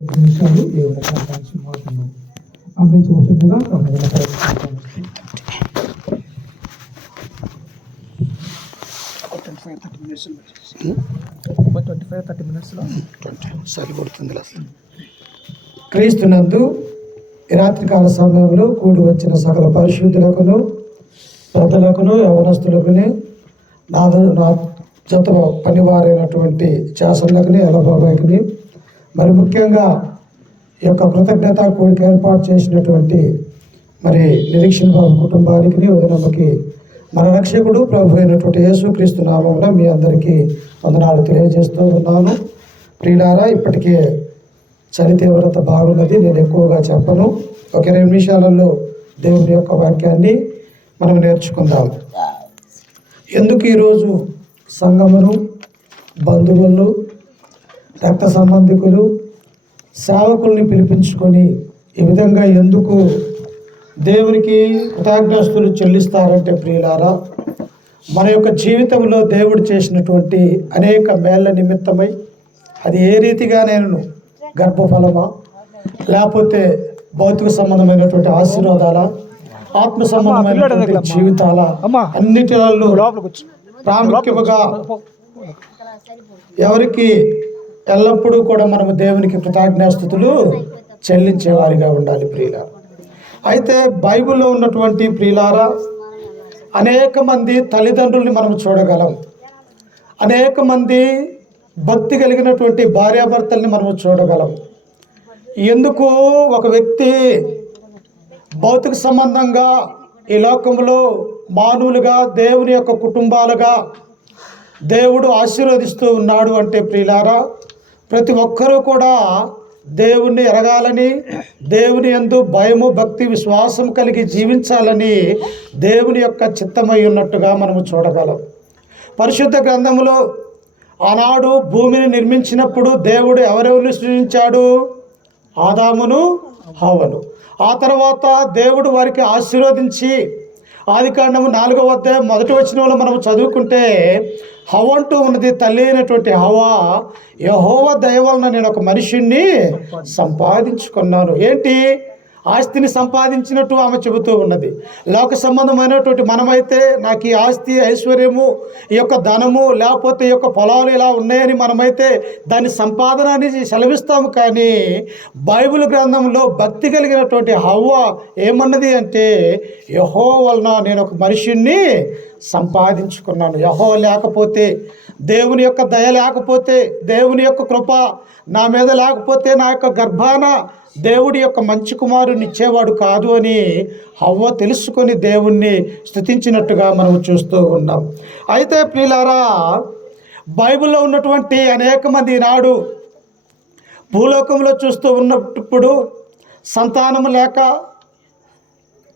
నిమిషాలు దేవుని సంతానికి మాటలు అందించవలసిందిగా సరిపడుతుంది. క్రీస్తునందు ఈ రాత్రికాల సమయంలో కూడి వచ్చిన సకల పరిశుద్ధులకును పెద్దలకును యవనస్తులకుని నా జత పనివారైనటువంటి శాసనలకుని ఎలబాబాయికి మరి ముఖ్యంగా ఈ యొక్క కృతజ్ఞత కూడికి ఏర్పాటు చేసినటువంటి మరి నిరీక్షణ బాబు కుటుంబానికి ఉదయమ్మకి మన రక్షకుడు ప్రభు అయినటువంటి యేసుక్రీస్తు నామమున మీ అందరికీ వందనాలు తెలియజేస్తూ ఉన్నాను. ప్రియులారా, ఇప్పటికే చలి తీవ్రత బాగున్నది, నేను ఎక్కువగా చెప్పను. ఒక 20 నిమిషాలలో దేవుని యొక్క వాక్యాన్ని మనం నేర్చుకుందాం. ఎందుకు ఈరోజు సంఘమును, బంధువులు, రక్త సంబంధికులు, సేవకుల్ని పిలిపించుకొని ఈ విధంగా ఎందుకు దేవునికి కృతజ్ఞతలు చెల్లిస్తారంటే, ప్రియులారా, మన యొక్క జీవితంలో దేవుడు చేసినటువంటి అనేక మేళ్ళ నిమిత్తమై, అది ఏ రీతిగా నేను గర్భఫలమా, లేకపోతే భౌతిక సంబంధమైనటువంటి ఆశీర్వాదాల, ఆత్మ సంబంధమైనటువంటి జీవితాల, అన్నిటిలో ప్రాముఖ్యముగా ఎవరికి ఎల్లప్పుడూ కూడా మనము దేవునికి కృతజ్ఞాస్తుతులు చెల్లించేవారిగా ఉండాలి ప్రియులారా. అయితే బైబిల్లో ఉన్నటువంటి ప్రియులారా, అనేక మంది తల్లిదండ్రుల్ని మనం చూడగలం, అనేక మంది భక్తి కలిగినటువంటి భార్యాభర్తల్ని మనము చూడగలం. ఎందుకు ఒక వ్యక్తి భౌతిక సంబంధంగా ఈ లోకంలో మానవులుగా దేవుని యొక్క కుటుంబాలుగా దేవుడు ఆశీర్వదిస్తూ ఉన్నాడు అంటే, ప్రియులారా, ప్రతి ఒక్కరూ కూడా దేవుణ్ణి ఎరగాలని, దేవుని యందు భయము, భక్తి, విశ్వాసం కలిగి జీవించాలని దేవుని యొక్క చిత్తమై ఉన్నట్టుగా మనము చూడగలం. పరిశుద్ధ గ్రంథములో ఆనాడు భూమిని నిర్మించినప్పుడు దేవుడు ఎవరెవరిని సృజించాడు? ఆదామును, హవ్వను. ఆ తర్వాత దేవుడు వారికి ఆశీర్వదించి ఆదికాండము 4వ అధ్యాయం 1వ వచనంలో మనం చదువుకుంటే, హవ్వ అంటూ ఉన్నది, తల్లి అయినటువంటి హవ్వ, యెహోవా దయ వలన నేను ఒక మనిషిని సంపాదించుకున్నాను. ఏంటి? ఆస్తిని సంపాదించినట్టు ఆమె చెబుతూ ఉన్నది. లోక సంబంధమైనటువంటి మనమైతే నాకు ఈ ఆస్తి, ఐశ్వర్యము, ఈ యొక్క ధనము, లేకపోతే ఈ యొక్క పొలాలు ఇలా ఉన్నాయని మనమైతే దాని సంపాదన అని సెలవిస్తాము. కానీ బైబిల్ గ్రంథంలో భక్తి కలిగినటువంటి హవ్వ ఏమన్నది అంటే, యెహోవా వలన నేను ఒక మనిషిని సంపాదించుకున్నాను. యెహోవా లేకపోతే, దేవుని యొక్క దయ లేకపోతే, దేవుని యొక్క కృప నా మీద లేకపోతే, నా యొక్క గర్భాన దేవుడి యొక్క మంచి కుమారుని ఇచ్చేవాడు కాదు అని హవ్వ తెలుసుకొని దేవుణ్ణి స్తుతించినట్టుగా మనం చూస్తూ ఉన్నాం. అయితే ప్రియులారా, బైబిల్లో ఉన్నటువంటి అనేక మంది నాడు భూలోకంలో చూస్తూ ఉన్నప్పుడు సంతానం లేక,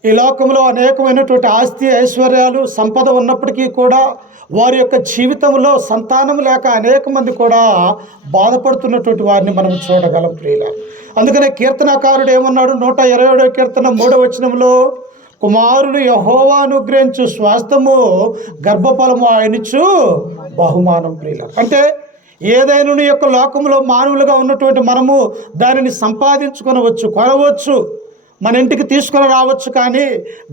ఈ లోకంలో అనేకమైనటువంటి ఆస్తి, ఐశ్వర్యాలు, సంపద ఉన్నప్పటికీ కూడా వారి యొక్క జీవితంలో సంతానం లేక అనేక మంది కూడా బాధపడుతున్నటువంటి వారిని మనం చూడగలం ప్రియులారా. అందుకనే కీర్తనకారుడు ఏమన్నాడు? 127వ కీర్తన 3వ వచనంలో, కుమారుడు యెహోవా అనుగ్రహించు స్వాస్థ్యము, గర్భఫలము ఆయనిచ్చు బహుమానం ప్రియులారా. అంటే ఏదైనా ఈ యొక్క లోకంలో మానవులుగా ఉన్నటువంటి మనము దానిని సంపాదించుకొనవచ్చు, కొనవచ్చు, మన ఇంటికి తీసుకొని రావచ్చు. కానీ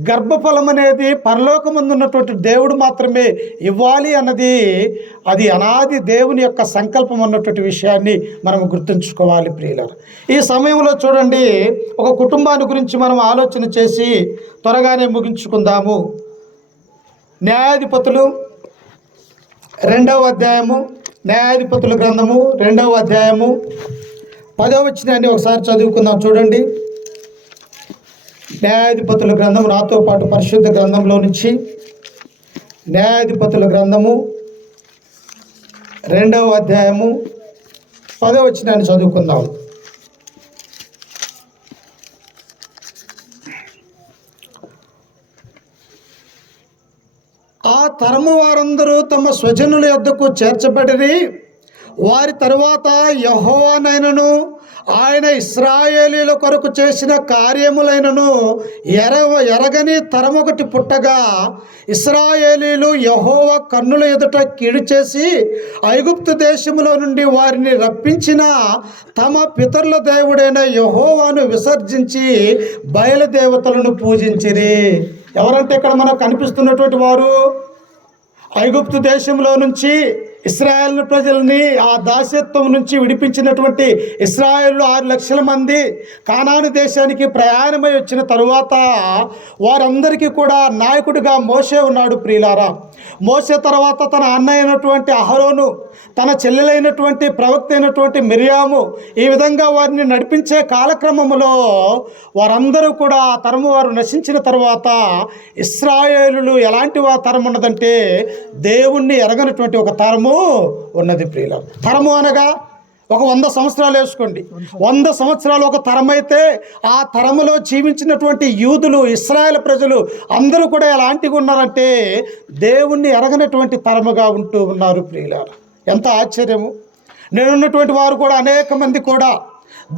గర్భఫలం అనేది పరలోకమందు ఉన్నటువంటి దేవుడు మాత్రమే ఇవ్వాలి అన్నది, అది అనాది దేవుని యొక్క సంకల్పం అన్నటువంటి విషయాన్ని మనం గుర్తుంచుకోవాలి ప్రియులారా. ఈ సమయంలో చూడండి, ఒక కుటుంబాన్ని గురించి మనం ఆలోచన చేసి త్వరగానే ముగించుకుందాము. న్యాయాధిపతులు 2వ అధ్యాయము, న్యాయాధిపతుల గ్రంథము 2వ అధ్యాయము 10వ వచనాన్ని ఒకసారి చదువుకుందాం. చూడండి, న్యాయాధిపతుల గ్రంథం, నాతో పాటు పరిశుద్ధ గ్రంథంలో నుంచి న్యాయాధిపతుల గ్రంథము 2వ అధ్యాయము 10వ వచనాన్ని చదువుకుందాం. ఆ తరము వారందరూ తమ స్వజనుల యొద్దకు చేర్చబడిరి. వారి తరువాత యెహోవానైనను ఆయన ఇశ్రాయేలీల కొరకు చేసిన కార్యములైనను ఎరగని తరమొకటి పుట్టగా ఇశ్రాయేలీలు యెహోవా కన్నుల ఎదుట కీడు చేసి ఐగుప్తు దేశములో నుండి వారిని రప్పించిన తమ పితరుల దేవుడైన యెహోవాను విసర్జించి బయలుదేవతలను పూజించిరి. ఎవరంటే ఇక్కడ మనకు కనిపిస్తున్నటువంటి వారు ఐగుప్తు దేశంలో నుంచి ఇశ్రాయేల్ ప్రజల్ని ఆ దాస్యత్వం నుంచి విడిపించినటువంటి ఇశ్రాయేలు 6 లక్షల మంది కానాను దేశానికి ప్రయాణమై వచ్చిన తరువాత వారందరికీ కూడా నాయకుడిగా మోషే ఉన్నాడు ప్రియులారా. మోషే తర్వాత తన అన్న అయినటువంటి అహరోను, తన చెల్లెలైనటువంటి ప్రవక్త అయినటువంటి మిరియాము, ఈ విధంగా వారిని నడిపించే కాలక్రమంలో వారందరూ కూడా ఆ తరము వారు నశించిన తర్వాత ఇశ్రాయేలులు ఎలాంటి తరం ఉన్నదంటే దేవుణ్ణి ఎరగనటువంటి ఒక తరము ఉన్నది ప్రియులారా. తరము అనగా ఒక 100 సంవత్సరాలు వేసుకోండి. 100 సంవత్సరాలు ఒక తరం అయితే ఆ తరములో జీవించినటువంటి యూదులు, ఇశ్రాయేల్ ప్రజలు అందరూ కూడా ఎలాంటిగా ఉన్నారంటే దేవుణ్ణి ఎరగనటువంటి తరముగా ఉంటూ ఉన్నారు ప్రియులారా. ఎంత ఆశ్చర్యము! నేనున్నటువంటి వారు కూడా అనేక మంది కూడా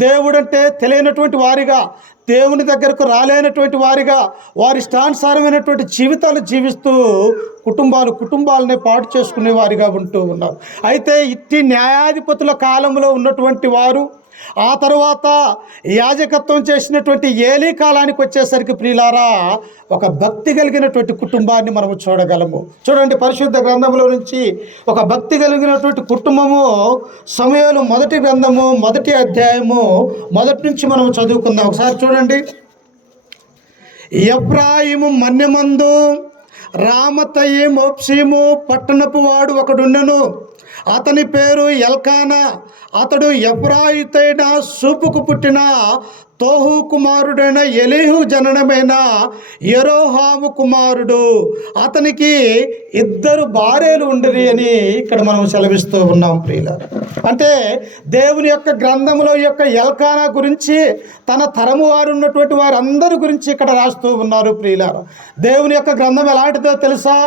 దేవుడంటే తెలియనటువంటి వారిగా, దేవుని దగ్గరకు రాలేనటువంటి వారిగా, వారి ఇష్టానుసారమైనటువంటి జీవితాలు జీవిస్తూ కుటుంబాలని పాడు చేసుకునే వారిగా ఉంటూ ఉన్నారు. అయితే ఇట్టి న్యాయాధిపతుల కాలంలో ఉన్నటువంటి వారు ఆ తర్వాత యాజకత్వం చేసినటువంటి ఏలీ కాలానికి వచ్చేసరికి ప్రియులారా ఒక భక్తి కలిగినటువంటి కుటుంబాన్ని మనము చూడగలము. చూడండి, పరిశుద్ధ గ్రంథంలో నుంచి ఒక భక్తి కలిగినటువంటి కుటుంబము సమూయేలు మొదటి గ్రంథము 1వ అధ్యాయము 1 నుంచి మనం చదువుకుందాం. ఒకసారి చూడండి. ఎఫ్రాయిము మన్యమందు రామతయి మోప్సీము పట్టణపు వాడు ఒకడుండెను. అతని పేరు ఎల్కానా. అతడు ఎఫ్రాయితైన సూపుకు పుట్టిన తోహు కుమారుడైన ఎలీహు జననమైన యెరోహాము కుమారుడు. అతనికి 2 భార్యలు ఉండిరి అని ఇక్కడ మనం సెలవిస్తూ ఉన్నాం ప్రియులారా. అంటే దేవుని యొక్క గ్రంథంలో యొక్క ఎల్కానా గురించి, తన తరము వారు ఉన్నటువంటి వారందరి గురించి ఇక్కడ రాస్తూ ఉన్నారు ప్రియులారా. దేవుని యొక్క గ్రంథం ఎలాంటిదో తెలుసా?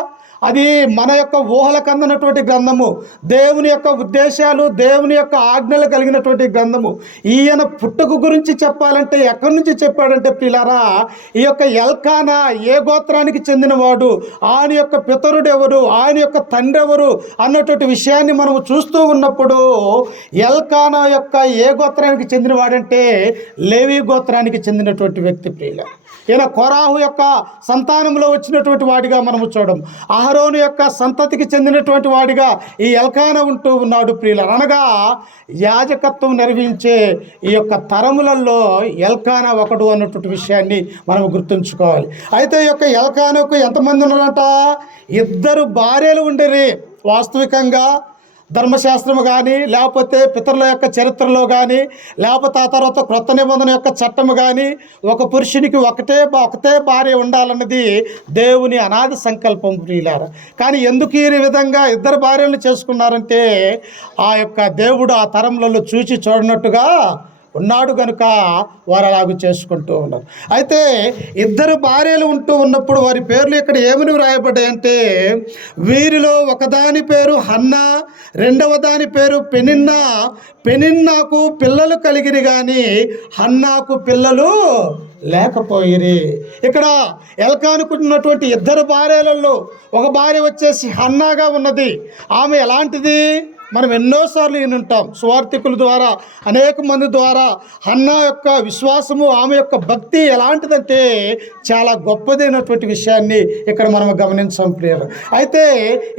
అది మన యొక్క ఊహలకు అందనటువంటి గ్రంథము, దేవుని యొక్క ఉద్దేశాలు, దేవుని యొక్క ఆజ్ఞలు కలిగినటువంటి గ్రంథము. ఈయన పుట్టుక గురించి చెప్పాలంటే ఎక్కడి నుంచి చెప్పాడంటే ప్రియులారా, ఈ యొక్క ఎల్కానా ఏ గోత్రానికి చెందినవాడు, ఆయన యొక్క పితరుడు ఎవరు, ఆయన యొక్క తండ్రి ఎవరు అన్నటువంటి విషయాన్ని మనము చూస్తూ ఉన్నప్పుడు ఎల్కానా యొక్క ఏ గోత్రానికి చెందినవాడంటే లేవి గోత్రానికి చెందినటువంటి వ్యక్తి ప్రియులారా. ఈయన కోరాహు యొక్క సంతానంలో వచ్చినటువంటి వాడిగా మనము చూడము. అహరోను యొక్క సంతతికి చెందినటువంటి వాడిగా ఈ ఎల్కానా ఉంటూ ఉన్నాడు ప్రియులారా. అనగా యాజకత్వం నిర్వహించే ఈ యొక్క తరములలో ఎల్కానా ఒకడు అన్నటువంటి విషయాన్ని మనం గుర్తుంచుకోవాలి. అయితే ఈ యొక్క ఎల్కానాకు ఎంతమంది ఉన్నారంట? 2 భార్యలు ఉండేరి. వాస్తవికంగా ధర్మశాస్త్రము కానీ, లేకపోతే పితరుల యొక్క చరిత్రలో కానీ, లేకపోతే ఆ తర్వాత క్రొత్త నిబంధన యొక్క చట్టము కానీ, ఒక పురుషునికి ఒకటే భార్య ఉండాలన్నది దేవుని అనాది సంకల్పం ప్రియులారా. కానీ ఎందుకు ఈ విధంగా 2 భార్యలను చేసుకున్నారంటే ఆ యొక్క దేవుడు ఆ తరములలో చూసి చూడనట్టుగా ఉన్నాడు కనుక వారు అలాగూ చేసుకుంటూ ఉన్నారు. అయితే 2 భార్యలు ఉంటూ ఉన్నప్పుడు వారి పేర్లు ఇక్కడ ఏమని వ్రాయబడ్డాయంటే, వీరిలో ఒకదాని పేరు హన్నా, రెండవ దాని పేరు పెనిన్నా. పెనిన్నాకు పిల్లలు కలిగిరి కానీ హన్నాకు పిల్లలు లేకపోయిరి. ఇక్కడ ఎల్కానుకున్నటువంటి 2 భార్యలలో ఒక భార్య వచ్చేసి హన్నాగా ఉన్నది. ఆమె ఎలాంటిది మనం ఎన్నోసార్లు వినుంటాం. సువార్థికుల ద్వారా, అనేక మంది ద్వారా హన్నా యొక్క విశ్వాసము, ఆమె యొక్క భక్తి ఎలాంటిదంటే చాలా గొప్పదైనటువంటి విషయాన్ని ఇక్కడ మనం గమనించాం ప్రియులు. అయితే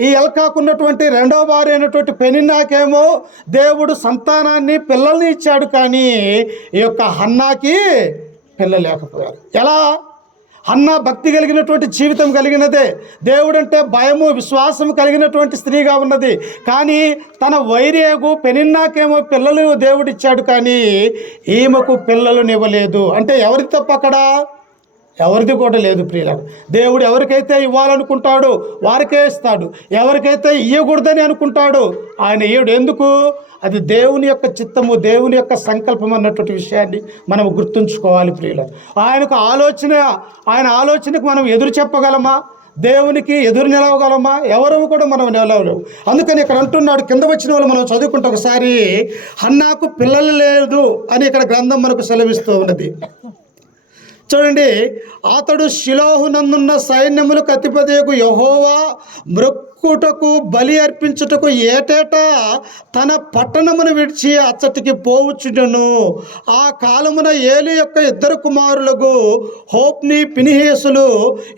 ఈ ఎల్కాకున్నటువంటి 2వ భార్య అయినటువంటి పెనిన్నాకేమో దేవుడు సంతానాన్ని, పిల్లల్ని ఇచ్చాడు. కానీ ఈ యొక్క హన్నాకి పిల్లలు లేకపోయారు. ఎలా? హన్నా భక్తి కలిగినటువంటి జీవితం కలిగినదే, దేవుడంటే భయము, విశ్వాసము కలిగినటువంటి స్త్రీగా ఉన్నది. కానీ తన వైరేగు పెనిన్నాకేమో పిల్లలు దేవుడిచ్చాడు, కానీ ఈమెకు పిల్లలునివ్వలేదు. అంటే ఎవరి తప్ప అక్కడ? ఎవరిది కూడా లేదు ప్రియులారా. దేవుడు ఎవరికైతే ఇవ్వాలనుకుంటాడో వారికే ఇస్తాడు, ఎవరికైతే ఇవ్వకూడదని అనుకుంటాడో ఆయన ఇయ్యడు. ఎందుకు? అది దేవుని యొక్క చిత్తము, దేవుని యొక్క సంకల్పం అన్నటువంటి విషయాన్ని మనం గుర్తుంచుకోవాలి ప్రియులారా. ఆయన ఆలోచనకు మనం ఎదురు చెప్పగలమా? దేవునికి ఎదురు నిలవగలమా? ఎవరు కూడా మనం నిలవలేము. అందుకని ఇక్కడ అంటున్నాడు, కింద వచ్చిన వాళ్ళు మనం చదువుకుంటే ఒకసారి, హన్నాకు పిల్లలు లేదు అని ఇక్కడ గ్రంథం మనకు సెలవిస్తూ ఉన్నది. చూడండి, అతడు షిలోహునందున్న సైన్యములకు అధిపతియగు యెహోవా మ్రొక్కుటకు బలి అర్పించుటకు ఏటేటా తన పట్టణమును విడిచి అచ్చటికి పోవచ్చును. ఆ కాలమున ఏలి యొక్క ఇద్దరు కుమారులకు హోప్ని ఫినెహాసులు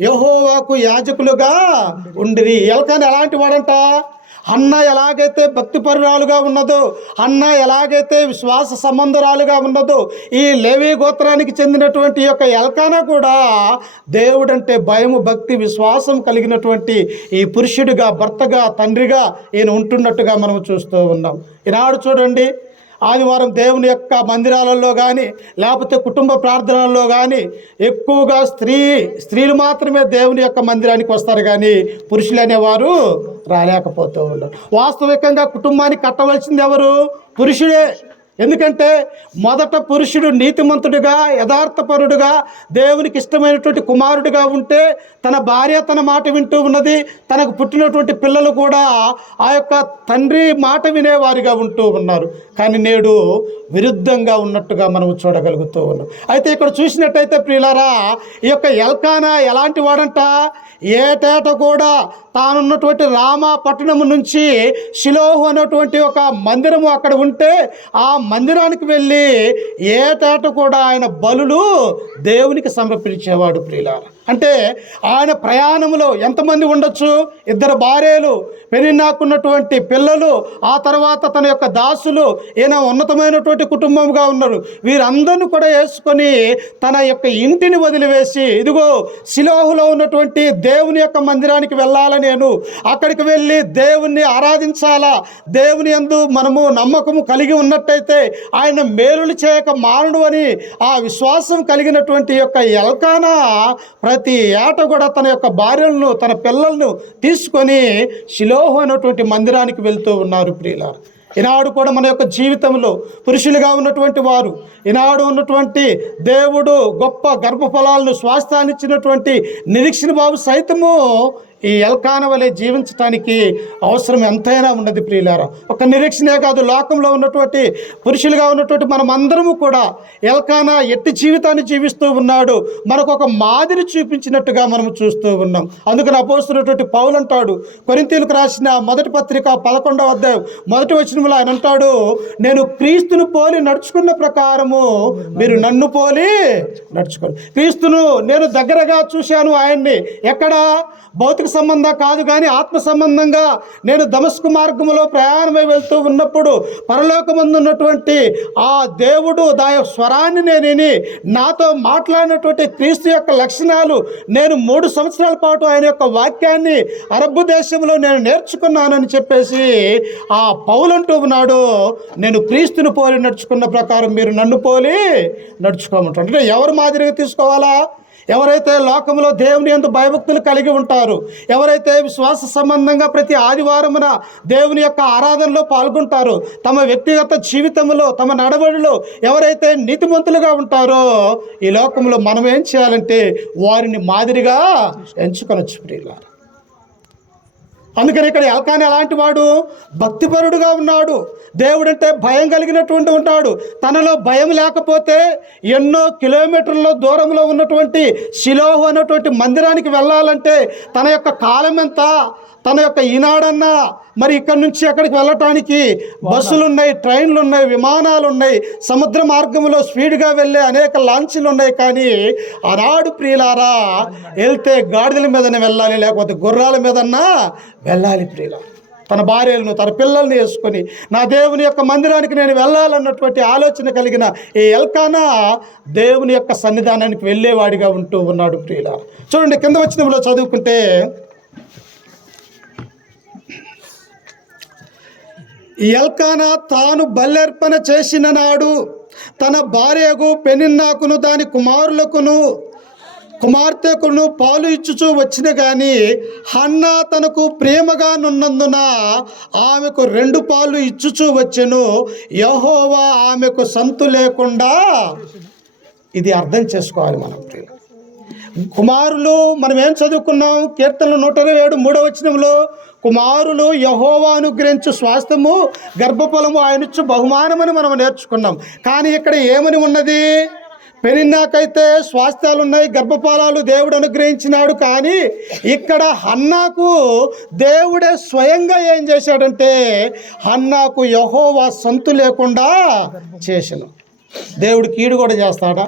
యెహోవాకు యాజకులుగా ఉండిరి. ఎల్కానా ఎలాంటి వాడంట? అన్న ఎలాగైతే భక్తిపరురాలుగా ఉన్నదో, అన్న ఎలాగైతే విశ్వాస సంబంధురాలుగా ఉన్నదో, ఈ లేవి గోత్రానికి చెందినటువంటి యొక్క ఎల్కానా కూడా దేవుడంటే భయము, భక్తి, విశ్వాసం కలిగినటువంటి ఈ పురుషుడిగా, భర్తగా, తండ్రిగా ఈయన ఉంటున్నట్టుగా మనం చూస్తూ ఉన్నాం. ఈనాడు చూడండి, ఆదివారం దేవుని యొక్క మందిరాలలో కానీ లేకపోతే కుటుంబ ప్రార్థనల్లో కానీ ఎక్కువగా స్త్రీలు మాత్రమే దేవుని యొక్క మందిరానికి వస్తారు, కానీ పురుషులు అనేవారు రాలేకపోతూ ఉన్నారు. వాస్తవికంగా కుటుంబాన్ని కట్టవలసింది ఎవరు? పురుషుడే. ఎందుకంటే మొదట పురుషుడు నీతిమంతుడిగా, యథార్థపరుడుగా, దేవునికి ఇష్టమైనటువంటి కుమారుడిగా ఉంటే తన భార్య తన మాట వింటూ ఉన్నది, తనకు పుట్టినటువంటి పిల్లలు కూడా ఆ యొక్క తండ్రి మాట వినేవారిగా ఉంటూ ఉన్నారు. కానీ నేడు విరుద్ధంగా ఉన్నట్టుగా మనం చూడగలుగుతూ ఉన్నాం. అయితే ఇక్కడ చూసినట్టయితే ప్రియులారా, ఈ యొక్క ఎల్కానా ఎలాంటి వాడంట? ఏటేట కూడా తానున్నటువంటి రామా పట్టణము నుంచి షిలోహు అనేటువంటి ఒక మందిరము అక్కడ ఉంటే ఆ మందిరానికి వెళ్ళి ఏటేట కూడా ఆయన బలులు దేవునికి సమర్పించేవాడు. ప్రియులారా, అంటే ఆయన ప్రయాణంలో ఎంతమంది ఉండొచ్చు? 2 భార్యలు, పెనిన్నాకున్నటువంటి పిల్లలు, ఆ తర్వాత తన యొక్క దాసులు, ఈయన ఉన్నతమైనటువంటి కుటుంబంగా ఉన్నారు. వీరందరినీ కూడా వేసుకొని తన యొక్క ఇంటిని వదిలివేసి, ఇదిగో షిలోహులో ఉన్నటువంటి దేవుని యొక్క మందిరానికి వెళ్ళాలని, నేను అక్కడికి వెళ్ళి దేవుణ్ణి ఆరాధించాలా, దేవుని యందు మనము నమ్మకము కలిగి ఉన్నట్టయితే ఆయన మేలులు చేయక మానడు అని ఆ విశ్వాసం కలిగినటువంటి యొక్క ఎల్కానా ప్రతి ఏట కూడా తన యొక్క భార్యలను, తన పిల్లలను తీసుకొని షిలోహు అనేటువంటి మందిరానికి వెళ్తూ ఉన్నారు. ప్రియులారా, ఈనాడు కూడా మన యొక్క జీవితంలో పురుషులుగా ఉన్నటువంటి వారు, ఈనాడు ఉన్నటువంటి దేవుడు గొప్ప గర్భఫలాలను, స్వాస్థ్యాన్ని ఇచ్చినటువంటి నిరీక్షణ బాబు సైతము ఈ ఎల్కానా వలె జీవించడానికి అవసరం ఎంతైనా ఉన్నది. ప్రియులారా, ఒక నిరీక్షణే కాదు, లోకంలో ఉన్నటువంటి పురుషులుగా ఉన్నటువంటి మనం అందరము కూడా ఎల్కానా ఎట్టి జీవితాన్ని జీవిస్తూ ఉన్నాడు, మనకు ఒక మాదిరి చూపించినట్టుగా మనం చూస్తూ ఉన్నాం. అందుకని అపోస్తలుడైనటువంటి పౌలు అంటాడు, కొరింథీయులకు రాసిన మొదటి పత్రిక 11వ అధ్యాయం 1వ వచనంలో ఆయన అంటాడు, నేను క్రీస్తును పోలి నడుచుకున్న ప్రకారము మీరు నన్ను పోలి నడుచుకోండి. క్రీస్తును నేను దగ్గరగా చూశాను. ఆయన్ని ఎక్కడ? భౌతిక సంబంధం కాదు, కానీ ఆత్మ సంబంధంగా నేను దమస్కు మార్గములో ప్రయాణమై వెళ్తూ ఉన్నప్పుడు పరలోకమందు ఉన్నటువంటి ఆ దేవుడు దాని స్వరాన్ని నేను విని నాతో మాట్లాడినటువంటి క్రీస్తు యొక్క లక్షణాలు నేను 3 సంవత్సరాల పాటు ఆయన యొక్క వాక్యాన్ని అరబ్బు దేశంలో నేను నేర్చుకున్నానని చెప్పేసి ఆ పౌలు అంటూ ఉన్నాడు, నేను క్రీస్తుని పోలి నడుచుకున్న ప్రకారం మీరు నన్ను పోలి నడుచుకోమంటారు. అంటే ఎవరు మాదిరిగా తీసుకోవాలా? ఎవరైతే లోకంలో దేవుని యందు భయభక్తులు కలిగి ఉంటారు, ఎవరైతే విశ్వాస సంబంధంగా ప్రతి ఆదివారమున దేవుని యొక్క ఆరాధనలో పాల్గొంటారో, తమ వ్యక్తిగత జీవితంలో, తమ నడవడిలో ఎవరైతే నీతిమంతులుగా ఉంటారో, ఈ లోకంలో మనం ఏం చేయాలంటే వారిని మాదిరిగా ఎంచుకొనొచ్చు. ప్రియులారా, అందుకని ఇక్కడ ఎల్కానా ఎలాంటి వాడు? భక్తిపరుడుగా ఉన్నాడు, దేవుడంటే భయం కలిగినటువంటి ఉంటాడు. తనలో భయం లేకపోతే ఎన్నో కిలోమీటర్ల దూరంలో ఉన్నటువంటి షిలోహు అనేటువంటి మందిరానికి వెళ్ళాలంటే తన యొక్క కాలం ఎంత? తన యొక్క ఈనాడన్నా మరి ఇక్కడి నుంచి అక్కడికి వెళ్ళటానికి బస్సులు ఉన్నాయి, ట్రైన్లు ఉన్నాయి, విమానాలు ఉన్నాయి, సముద్ర మార్గంలో స్పీడ్గా వెళ్ళే అనేక లాంచీలు ఉన్నాయి. కానీ ఆనాడు ప్రియులారా వెళ్తే గాడిదల మీదనే వెళ్ళాలి, లేకపోతే గుర్రాల మీదన్నా వెళ్ళాలి. ప్రియులారా, తన భార్యలను, తన పిల్లల్ని వేసుకొని నా దేవుని యొక్క మందిరానికి నేను వెళ్ళాలన్నటువంటి ఆలోచన కలిగిన ఈ ఎల్కానా దేవుని యొక్క సన్నిధానానికి వెళ్ళేవాడిగా ఉంటూ ఉన్నాడు. ప్రియులారా, చూడండి కింద వచనంలో చదువుకుంటే, ఎల్కానా తాను బల్యర్పణ చేసిన నాడు తన భార్యకు పెనిన్నాకును దాని కుమార్తెకును పాలు ఇచ్చుచూ వచ్చిన కానీ హన్నా తనకు ప్రేమగా నున్నందున ఆమెకు 2 పాలు ఇచ్చుచూ వచ్చెను. యెహోవా ఆమెకు సంతు లేకుండా. ఇది అర్థం చేసుకోవాలి మనం. కుమారులు మనం ఏం చదువుకున్నాం? కీర్తనలు 127:3 కుమారులు యెహోవా అనుగ్రహించు స్వాస్థ్యము, గర్భఫలము ఆయనిచ్చు బహుమానమని మనం నేర్చుకున్నాం. కానీ ఇక్కడ ఏమని ఉన్నది? పెనిన్నాకైతే స్వాస్థ్యాలు ఉన్నాయి, గర్భఫలాలు దేవుడు అనుగ్రహించినాడు. కానీ ఇక్కడ హన్నాకు దేవుడే స్వయంగా ఏం చేశాడంటే, హన్నాకు యెహోవా సొంతు లేకుండా చేసెను. దేవుడు కీడు కూడా చేస్తాడా?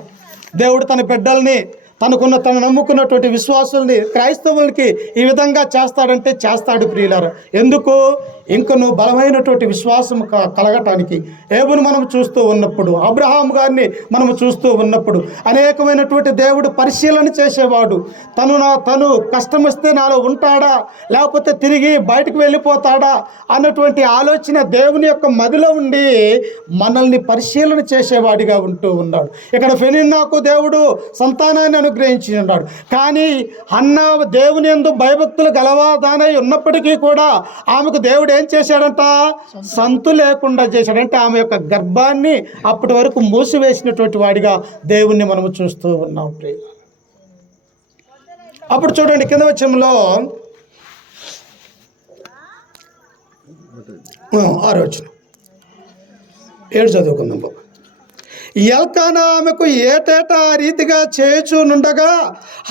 దేవుడు తన బిడ్డల్ని, తను నమ్ముకున్నటువంటి విశ్వాసుల్ని, క్రైస్తవులకి ఈ విధంగా చేస్తాడంటే చేస్తాడు ప్రియులారా. ఎందుకు? ఇంకను బలమైనటువంటి విశ్వాసం కలగటానికి. ఏబును మనం చూస్తూ ఉన్నప్పుడు, అబ్రహాం గారిని మనము చూస్తూ ఉన్నప్పుడు అనేకమైనటువంటి దేవుడు పరిశీలన చేసేవాడు. తను కష్టం వస్తే నాలో ఉంటాడా, లేకపోతే తిరిగి బయటకు వెళ్ళిపోతాడా అన్నటువంటి ఆలోచన దేవుని యొక్క మదిలో ఉండి మనల్ని పరిశీలన చేసేవాడిగా ఉంటూ ఉన్నాడు. ఇక్కడ ఫెనిన్నాకు దేవుడు సంతానాన్ని అనుగ్రహించి ఉన్నాడు. కానీ హన్నా దేవుని యందు భయభక్తులు గలవాదానై ఉన్నప్పటికీ కూడా ఆమెకు దేవుడు ఏం చేశాడంట? సంతు లేకుండా చేశాడంటే ఆమె యొక్క గర్భాన్ని అప్పటి వరకు మూసివేసినటువంటి వాడిగా దేవుణ్ణి మనము చూస్తూ ఉన్నాం ప్రియ. అప్పుడు చూడండి కింద వచనంలో 6వ వచనం 7 చదువుకుందాం బాబు. ఎల్కానా ఆమెకు ఏటేటా రీతిగా చేయుచునుండగా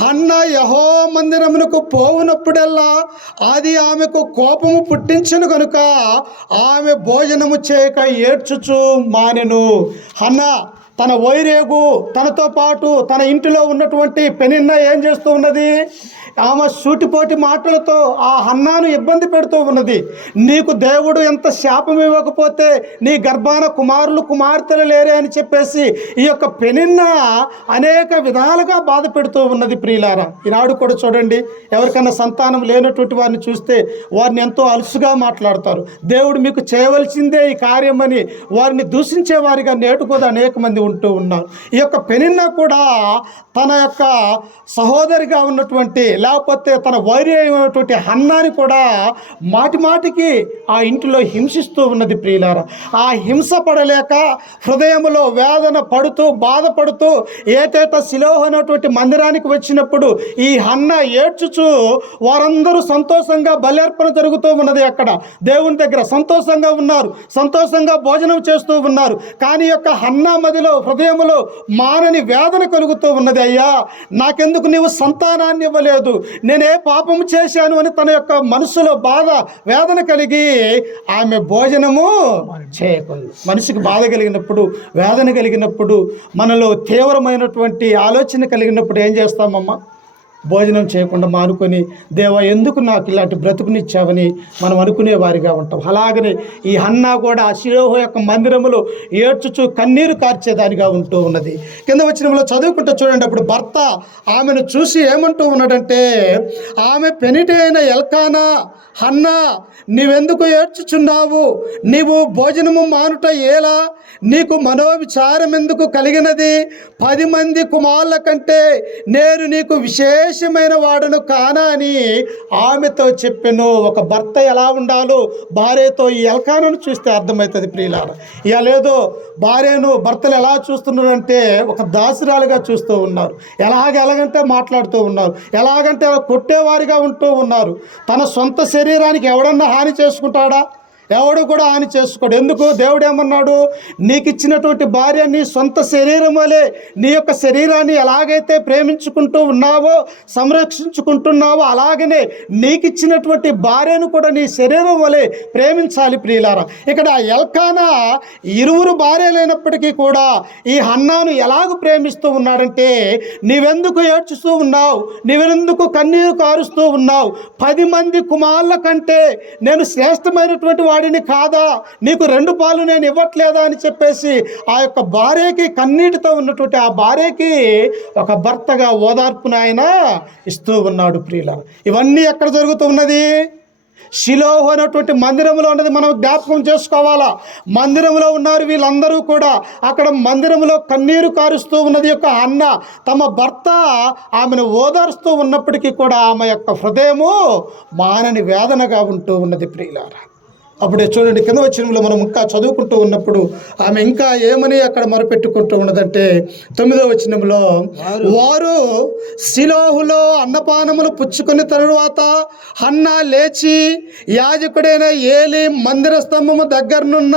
హన్నా యెహోవా మందిరమునకు పోవునప్పుడల్లా అది ఆమెకు కోపము పుట్టించను కనుక ఆమె భోజనము చేయక ఏడ్చుచు మానెను. హన్నా తన వైరేగు, తనతో పాటు తన ఇంటిలో ఉన్నటువంటి పెనిన్నా ఏం చేస్తూ ఉన్నది? ఆమె సూటిపోటి మాటలతో ఆ హన్నాను ఇబ్బంది పెడుతూ ఉన్నది. నీకు దేవుడు ఎంత శాపం ఇవ్వకపోతే నీ గర్భాన కుమారులు కుమార్తెలు లేరే అని చెప్పేసి ఈ యొక్క పెనిన్నా అనేక విధాలుగా బాధ పెడుతూ ఉన్నది ప్రియులారా. ఈనాడు కూడా చూడండి, ఎవరికైనా సంతానం లేనటువంటి వారిని చూస్తే వారిని ఎంతో అలుసుగా మాట్లాడతారు. దేవుడు మీకు చేయవలసిందే ఈ కార్యమని వారిని దూషించే వారిగా నేటి కూడా అనేక మంది ఉంటూ ఉన్నారు. ఈ యొక్క పెనిన్నా కూడా తన యొక్క సహోదరిగా ఉన్నటువంటి, లేకపోతే తన వైరి అయినటువంటి హన్నాని కూడా మాటికి ఆ ఇంటిలో హింసిస్తూ ఉన్నది ప్రియులారా. ఆ హింస పడలేక హృదయంలో వేదన పడుతూ బాధపడుతూ ఏటేటా షిలోహు అనేటువంటి మందిరానికి వచ్చినప్పుడు ఈ హన్నా ఏడ్చుచు వారందరూ సంతోషంగా బల్యార్పణ జరుగుతూ ఉన్నది. అక్కడ దేవుని దగ్గర సంతోషంగా ఉన్నారు, సంతోషంగా భోజనం చేస్తూ ఉన్నారు. కానీ యొక్క హన్నా మదిలో హృదయంలో మానని వేదన కలుగుతూ ఉన్నది. అయ్యా, నాకెందుకు నీవు సంతానాన్ని ఇవ్వలేదు, నేనే పాపము చేశాను అని తన యొక్క మనసులో బాధ వేదన కలిగి ఆమె భోజనము చేయకుండా. మనిషికి బాధ కలిగినప్పుడు, వేదన కలిగినప్పుడు, మనలో తీవ్రమైనటువంటి ఆలోచన కలిగినప్పుడు ఏం చేస్తామమ్మా? భోజనం చేయకుండా మానుకొని, దేవా ఎందుకు నాకు ఇలాంటి బ్రతుకునిచ్చావని మనం అనుకునే వారిగా ఉంటాం. అలాగనే ఈ హన్నా కూడా ఆ షిలోహు యొక్క మందిరములో ఏడ్చుచు కన్నీరు కార్చేదానిగా ఉంటూ ఉన్నది. కింద వచనంలో చదువుకుంటూ చూడండి. అప్పుడు భర్త ఆమెను చూసి ఏమంటూ ఉన్నాడంటే, ఆమె పెనిటి అయిన ఎల్కానా, హన్నా నీవెందుకు ఏడ్చుచున్నావు? నీవు భోజనము మానుట ఎలా? నీకు మనోవిచారం ఎందుకు కలిగినది? 10 మంది కుమారుల కంటే నేను నీకు విశేషమైన వాడును కానా అని ఆమెతో చెప్పెను. ఒక భర్త ఎలా ఉండాలో భార్యతో ఈ ఎల్కానాను చూస్తే అర్థమవుతుంది ప్రియులారా. ఇక లేదో భార్యను భర్తలు ఎలా చూస్తున్నారంటే ఒక దాసురాలుగా చూస్తూ ఉన్నారు. ఎలాగంటే మాట్లాడుతూ ఉన్నారు, ఎలాగంటే కొట్టేవారిగా ఉంటూ ఉన్నారు. తన సొంత శరీరానికి ఎవడన్నా హాని చేసుకుంటాడా? ఎవడు కూడా హాని చేసుకోడు. ఎందుకు? దేవుడు ఏమన్నాడు? నీకు ఇచ్చినటువంటి భార్య నీ సొంత శరీరం వలె నీ యొక్క శరీరాన్ని ఎలాగైతే ప్రేమించుకుంటూ ఉన్నావో, సంరక్షించుకుంటున్నావో, అలాగనే నీకు ఇచ్చినటువంటి భార్యను కూడా నీ శరీరం వలె ప్రేమించాలి ప్రియులారా. ఇక్కడ ఎల్కానా ఇరువురు భార్యలైనప్పటికీ కూడా ఈ హన్నాను ఎలాగ ప్రేమిస్తూ ఉన్నాడంటే, నీవెందుకు ఏడ్చుతూ ఉన్నావు, నీవెందుకు కన్నీరు కారుస్తూ ఉన్నావు? 10 మంది కుమారుల కంటే నేను శ్రేష్టమైనటువంటి వాడిని కాదా? నీకు 2 పాలు నేను ఇవ్వట్లేదా అని చెప్పేసి ఆ యొక్క భార్యకి, కన్నీటితో ఉన్నటువంటి ఆ భార్యకి ఒక భర్తగా ఓదార్పును ఆయన ఇస్తూ ఉన్నాడు ప్రియులారా. ఇవన్నీ ఎక్కడ జరుగుతూ ఉన్నది? షిలోహు అనేటువంటి మందిరంలో ఉన్నది మనం జ్ఞాపకం చేసుకోవాలా. మందిరంలో ఉన్నారు వీళ్ళందరూ కూడా. అక్కడ మందిరంలో కన్నీరు కారుస్తూ ఉన్నది యొక్క అన్న తమ భర్త ఆమెను ఓదారుస్తూ ఉన్నప్పటికీ కూడా ఆమె యొక్క హృదయము మానని వేదనగా ఉంటూ ఉన్నది ప్రియులారా. అప్పుడే చూడండి కింద వచనంలో మనం ఇంకా చదువుకుంటూ ఉన్నప్పుడు ఆమె ఇంకా ఏమని అక్కడ మొరపెట్టుకుంటూ ఉన్నదంటే 9వ వచనంలో, వారు శిలోహులో అన్నపానములు పుచ్చుకున్న తరువాత హన్నా లేచి యాజకుడైన ఏలి మందిర స్తంభము దగ్గరనున్న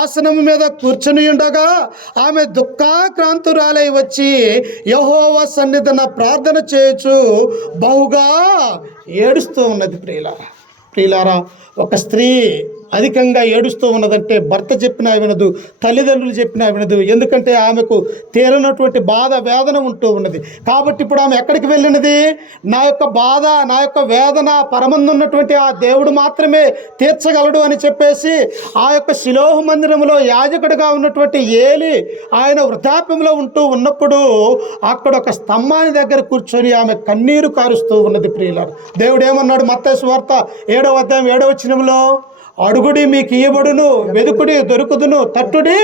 ఆసనము మీద కూర్చుని ఉండగా ఆమె దుఃఖాక్రాంతురాలై వచ్చి యెహోవా సన్నిధిన ప్రార్థన చేయొచ్చు బహుగా ఏడుస్తూ ఉన్నది. ప్రియులారా, ఒక స్త్రీ అధికంగా ఏడుస్తూ ఉన్నదంటే భర్త చెప్పినా వినదు, తల్లిదండ్రులు చెప్పినా వినదు. ఎందుకంటే ఆమెకు తీరనటువంటి బాధ వేదన ఉంటూ ఉన్నది. కాబట్టి ఇప్పుడు ఆమె ఎక్కడికి వెళ్ళినది? నా యొక్క బాధ, నా యొక్క వేదన పరమందున్నటువంటి ఆ దేవుడు మాత్రమే తీర్చగలడు అని చెప్పేసి ఆ యొక్క శిలోహు మందిరంలో యాజకుడిగా ఉన్నటువంటి ఏలి ఆయన వృద్ధాప్యంలో ఉంటూ ఉన్నప్పుడు అక్కడ ఒక స్తంభాన్ని దగ్గర కూర్చొని ఆమె కన్నీరు కారుస్తూ ఉన్నది. ప్రియులారు, దేవుడు ఏమన్నాడు? మత్తయి సువార్త 7వ అధ్యాయం 7వ వచనంలో, అడుగుడి మీకు ఇయ్యబడును, వెదుకుడి దొరుకుదును, తట్టుడి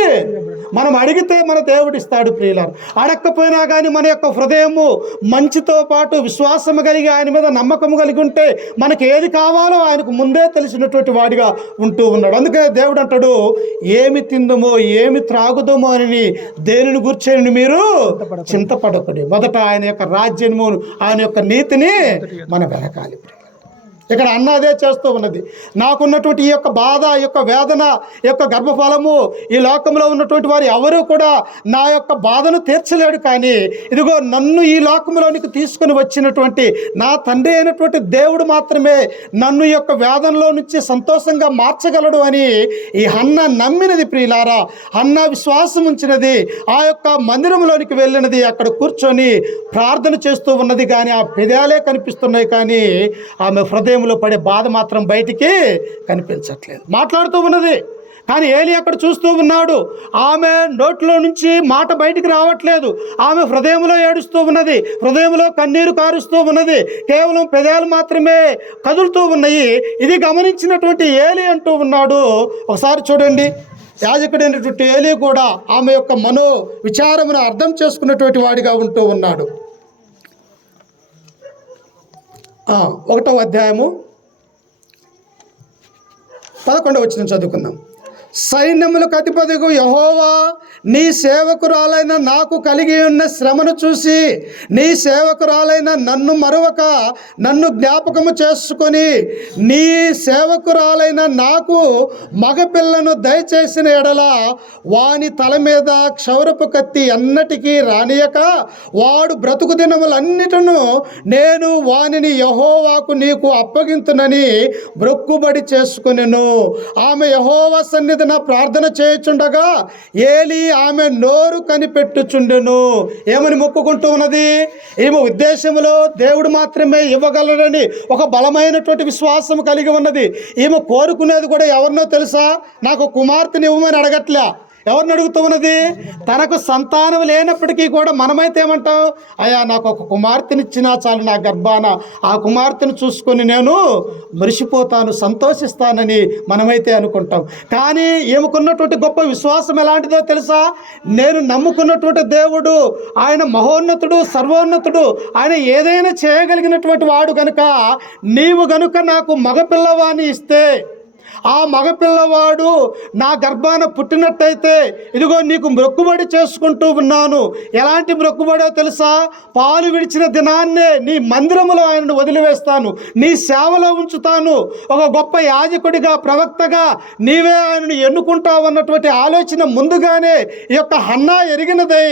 మనం అడిగితే మన దేవుడు ఇస్తాడు. ప్రియులారు, అడగకపోయినా కానీ మన యొక్క హృదయము మంచితో పాటు విశ్వాసము కలిగి ఆయన మీద నమ్మకము కలిగి ఉంటే మనకి ఏది కావాలో ఆయనకు ముందే తెలిసినటువంటి వాడిగా ఉంటూ ఉన్నాడు. అందుకే దేవుడు అంటాడు, ఏమి తిందుమో ఏమి త్రాగుదమో అని దేనిని గుర్చేని మీరు చింతపడకూడదు, మొదట ఆయన యొక్క రాజ్యము ఆయన యొక్క నీతిని మనం వెనకాలి. ఇక్కడ అన్న అదే చేస్తూ ఉన్నది. నాకున్నటువంటి ఈ యొక్క బాధ, ఈ యొక్క వేదన, ఈ యొక్క గర్భఫలము ఈ లోకంలో ఉన్నటువంటి వారు ఎవరూ కూడా నా యొక్క బాధను తీర్చలేడు. కానీ ఇదిగో నన్ను ఈ లోకంలోనికి తీసుకుని వచ్చినటువంటి నా తండ్రి అయినటువంటి దేవుడు మాత్రమే నన్ను ఈ యొక్క వేదనలో నుంచి సంతోషంగా మార్చగలడు అని ఈ హన్న నమ్మినది. ప్రియులారా, హన్న విశ్వాసం ఉంచినది, ఆ యొక్క మందిరంలోనికి వెళ్ళినది, అక్కడ కూర్చొని ప్రార్థన చేస్తూ ఉన్నది. కానీ ఆ పెదాలే కనిపిస్తున్నాయి, కానీ ఆమె హృదయం పడే బాధ మాత్రం బయటికి కనిపించట్లేదు. మాట్లాడుతూ ఉన్నది, కానీ ఏలి అక్కడ చూస్తూ ఉన్నాడు. ఆమె నోట్లో నుంచి మాట బయటికి రావట్లేదు. ఆమె హృదయంలో ఏడుస్తూ ఉన్నది, హృదయంలో కన్నీరు కారుస్తూ ఉన్నది. కేవలం పెదాలు మాత్రమే కదులుతూ ఉన్నాయి. ఇది గమనించినటువంటి ఏలి అంటూ ఉన్నాడు, ఒకసారి చూడండి, యాజకుడైనటువంటి ఏలి కూడా ఆమె యొక్క మనో విచారమును అర్థం చేసుకున్నటువంటి వాడిగా ఉంటూ ఉన్నాడు. 1వ అధ్యాయము 11వ వచనం చదువుకుందాం. సైన్యములకు అధిపతికు యెహోవా నీ సేవకురాలైన నాకు కలిగి ఉన్న శ్రమను చూసి నీ సేవకురాలైన నన్ను మరువక నన్ను జ్ఞాపకము చేసుకొని నీ సేవకురాలైన నాకు మగపిల్లను దయచేసిన ఎడల వాని తల మీద క్షౌరపు కత్తి ఎన్నటికీ రానియక వాడు బ్రతుకు దినములన్నిటను నేను వానిని యెహోవాకు నీకు అప్పగింతునని బ్రొక్కుబడి చేసుకొనెను. ఆమె యెహోవా సన్నిధిన ప్రార్థన చేయుచుండగా ఏలి ఆమె నోరు కనిపెట్టుచుండెను. ఏమని మొక్కుకుంటూ ఉన్నది? ఈమె ఉద్దేశంలో దేవుడు మాత్రమే ఇవ్వగలడని ఒక బలమైనటువంటి విశ్వాసం కలిగి ఉన్నది. ఈమె కోరుకునేది కూడా ఎవరినో తెలుసా? నాకు కుమార్తెని ఇవ్వమని అడగట్లే. ఎవరిని అడుగుతూ ఉన్నది? తనకు సంతానం లేనప్పటికీ కూడా మనమైతే ఏమంటాం? అయ్యా నాకు ఒక కుమార్తెనిచ్చినా చాలు, నా గర్భాన ఆ కుమార్తెను చూసుకొని నేను మురిసిపోతాను, సంతోషిస్తానని మనమైతే అనుకుంటాం. కానీ ఏముకున్నటువంటి గొప్ప విశ్వాసం ఎలాంటిదో తెలుసా? నేను నమ్ముకున్నటువంటి దేవుడు ఆయన మహోన్నతుడు, సర్వోన్నతుడు, ఆయన ఏదైనా చేయగలిగినటువంటి వాడు కనుక నీవు గనుక నాకు మగపిల్లవాణ్ణి ఇస్తే ఆ మగపిల్లవాడు నా గర్భాన పుట్టినట్టయితే ఇదిగో నీకు మొక్కుబడి చేసుకుంటూ ఉన్నాను. ఎలాంటి మొక్కుబడో తెలుసా? పాలు విడిచిన దినాన్నే నీ మందిరములో ఆయనను వదిలివేస్తాను, నీ సేవలో ఉంచుతాను, ఒక గొప్ప యాజకుడిగా ప్రవక్తగా నీవే ఆయనను ఎన్నుకుంటావన్నటువంటి ఆలోచన ముందుగానే ఈ యొక్క హన్నా ఎరిగినదై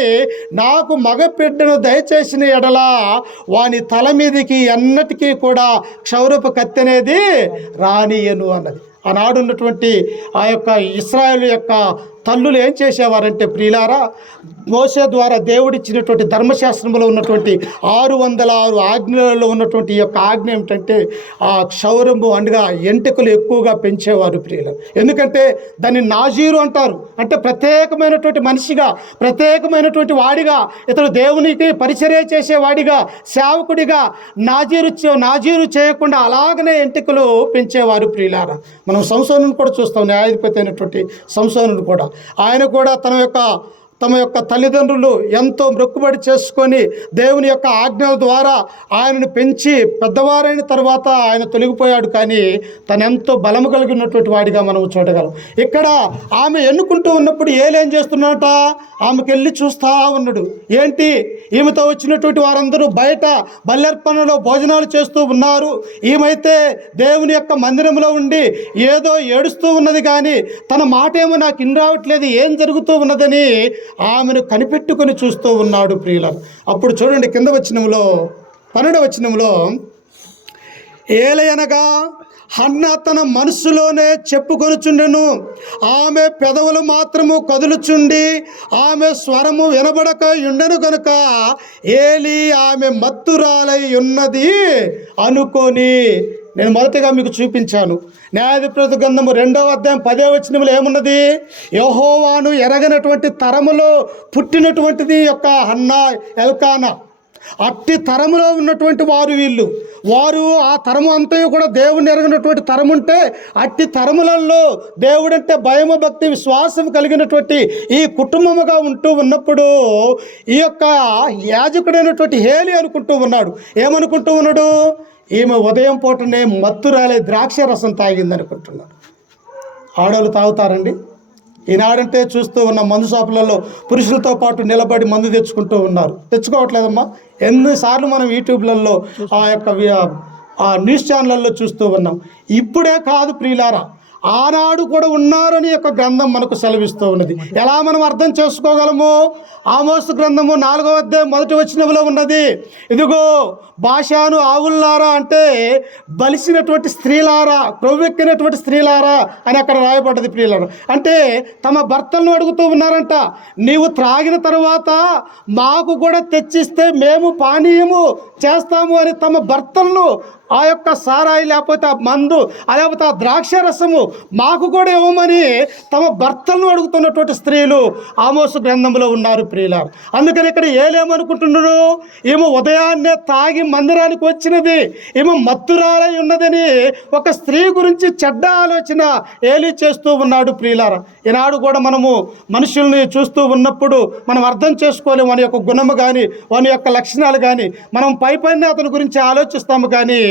నాకు మగబిడ్డను దయచేసిన ఎడల వాని తల మీదకి ఎన్నటికీ కూడా క్షౌరపు కత్తి అనేది రానియను అన్నది. ఆనాడున్నటువంటి ఆ యొక్క ఇశ్రాయేలు యొక్క తల్లులు ఏం చేసేవారంటే ప్రియులారా, మోషే ద్వారా దేవుడిచ్చినటువంటి ధర్మశాస్త్రంలో ఉన్నటువంటి 606 ఆజ్ఞలలో ఉన్నటువంటి ఈ యొక్క ఆజ్ఞ ఏమిటంటే ఆ క్షౌరము అనగా ఎంటుకలు ఎక్కువగా పెంచేవారు ప్రియులు. ఎందుకంటే దాన్ని నాజీరు అంటారు. అంటే ప్రత్యేకమైనటువంటి మనిషిగా, ప్రత్యేకమైనటువంటి వాడిగా, ఇతడు దేవునికి పరిచర్య చేసేవాడిగా, సేవకుడిగా నాజీరు చేయకుండా అలాగనే ఎంటుకలు పెంచేవారు ప్రియులారా. మనం సంసోనుని కూడా చూస్తాం, న్యాయాధిపతి అయినటువంటి సంసోనుని కూడా. ఆయన కూడా తన యొక్క తమ యొక్క తల్లిదండ్రులు ఎంతో మొక్కుబడి చేసుకొని దేవుని యొక్క ఆజ్ఞల ద్వారా ఆయనను పెంచి పెద్దవారైన తర్వాత ఆయన తొలగిపోయాడు. కానీ తను ఎంతో బలము కలిగినటువంటి వాడిగా మనం చూడగలం. ఇక్కడ ఆమె ఎన్నుకుంటూ ఉన్నప్పుడు ఏం చేస్తున్నాడట, ఆమెకు వెళ్ళి చూస్తూ ఉన్నాడు. ఏంటి, ఈమెతో వచ్చినటువంటి వారందరూ బయట బల్యర్పణలో భోజనాలు చేస్తూ ఉన్నారు. ఈమైతే దేవుని యొక్క మందిరంలో ఉండి ఏదో ఏడుస్తూ ఉన్నది, కానీ తన మాట ఏమో నాకు ఇన్ రావట్లేదు, ఏం జరుగుతూ ఉన్నదని ఆమెను కనిపెట్టుకొని చూస్తూ ఉన్నాడు ప్రియులారా. అప్పుడు చూడండి కింద వచనంలో 12వ వచనంలో, ఏలయనగా హన్నా తన మనస్సులోనే చెప్పుకొనుచుండెను, ఆమె పెదవులు మాత్రము కదులుచుండి ఆమె స్వరము వినబడక ఉండెను కనుక ఏలి ఆమె మత్తురాలై ఉన్నది అనుకొని. నేను మొదటగా మీకు చూపించాను. న్యాయాధిపతి గ్రంథము 2వ అధ్యాయం 10వ వచనంలో ఏమున్నది, యెహోవాను ఎరగనటువంటి తరములో పుట్టినటువంటిది యొక్క హన్నా ఎల్కానా. అట్టి తరములో ఉన్నటువంటి వారు వీళ్ళు. వారు ఆ తరము అంతయు కూడా దేవుని ఎరగినటువంటి తరము ఉంటే, అట్టి తరములలో దేవుడంటే భయము భక్తి విశ్వాసం కలిగినటువంటి ఈ కుటుంబముగా ఉంటూ ఉన్నప్పుడు ఈ యొక్క యాజకుడైనటువంటి హేలి అనుకుంటూ ఉన్నాడు. ఏమనుకుంటూ ఉన్నాడు, ఈమె ఉదయం పూటనే మత్తురాలే ద్రాక్ష రసం తాగింది అనుకుంటున్నాడు. ఆడవాళ్ళు తాగుతారండి? ఈనాడంటే చూస్తూ ఉన్న మందు షాపులలో పురుషులతో పాటు నిలబడి మందు తెచ్చుకుంటూ ఉన్నారు. తెచ్చుకోవట్లేదమ్మా? ఎన్నిసార్లు మనం యూట్యూబ్లలో ఆ యొక్క న్యూస్ ఛానళ్ళల్లో చూస్తూ ఉన్నాం. ఇప్పుడే కాదు ప్రియులారా, ఆనాడు కూడా ఉన్నారని యొక్క గ్రంథం మనకు సెలవిస్తూ ఉన్నది. ఎలా మనం అర్థం చేసుకోగలము? ఆమోసు గ్రంథము 4వ అధ్యాయం 1వ వచనంలో ఉన్నది, ఇదిగో బాషాను ఆవుల్లారా అంటే బలిసినటువంటి స్త్రీలారా, క్రొవ్వెక్కినటువంటి స్త్రీలారా అని అక్కడ రాయబడ్డది ప్రియులారా. అంటే తమ భర్తలను అడుగుతూ ఉన్నారంట, నీవు త్రాగిన తర్వాత మాకు కూడా తెచ్చిస్తే మేము పానీయము చేస్తాము అని తమ భర్తలను ఆ యొక్క సారాయి లేకపోతే ఆ మందు లేకపోతే ఆ ద్రాక్ష రసము మాకు కూడా ఇవ్వమని తమ భర్తలను అడుగుతున్నటువంటి స్త్రీలు ఆమోసు గ్రంథంలో ఉన్నారు ప్రియులారు. అందుకని ఇక్కడ ఏమనుకుంటున్నారు, ఏమో ఉదయాన్నే తాగి మందిరానికి వచ్చినది, ఏమో మత్తురాలై ఉన్నదని ఒక స్త్రీ గురించి చెడ్డ ఆలోచన ఏలి చేస్తూ ఉన్నాడు ప్రియులారా. ఈనాడు కూడా మనము మనుషుల్ని చూస్తూ ఉన్నప్పుడు మనం అర్థం చేసుకోలేము వాని యొక్క గుణము కానీ వాని యొక్క లక్షణాలు కానీ. మనం పైపైన అతని గురించి ఆలోచిస్తాము, కానీ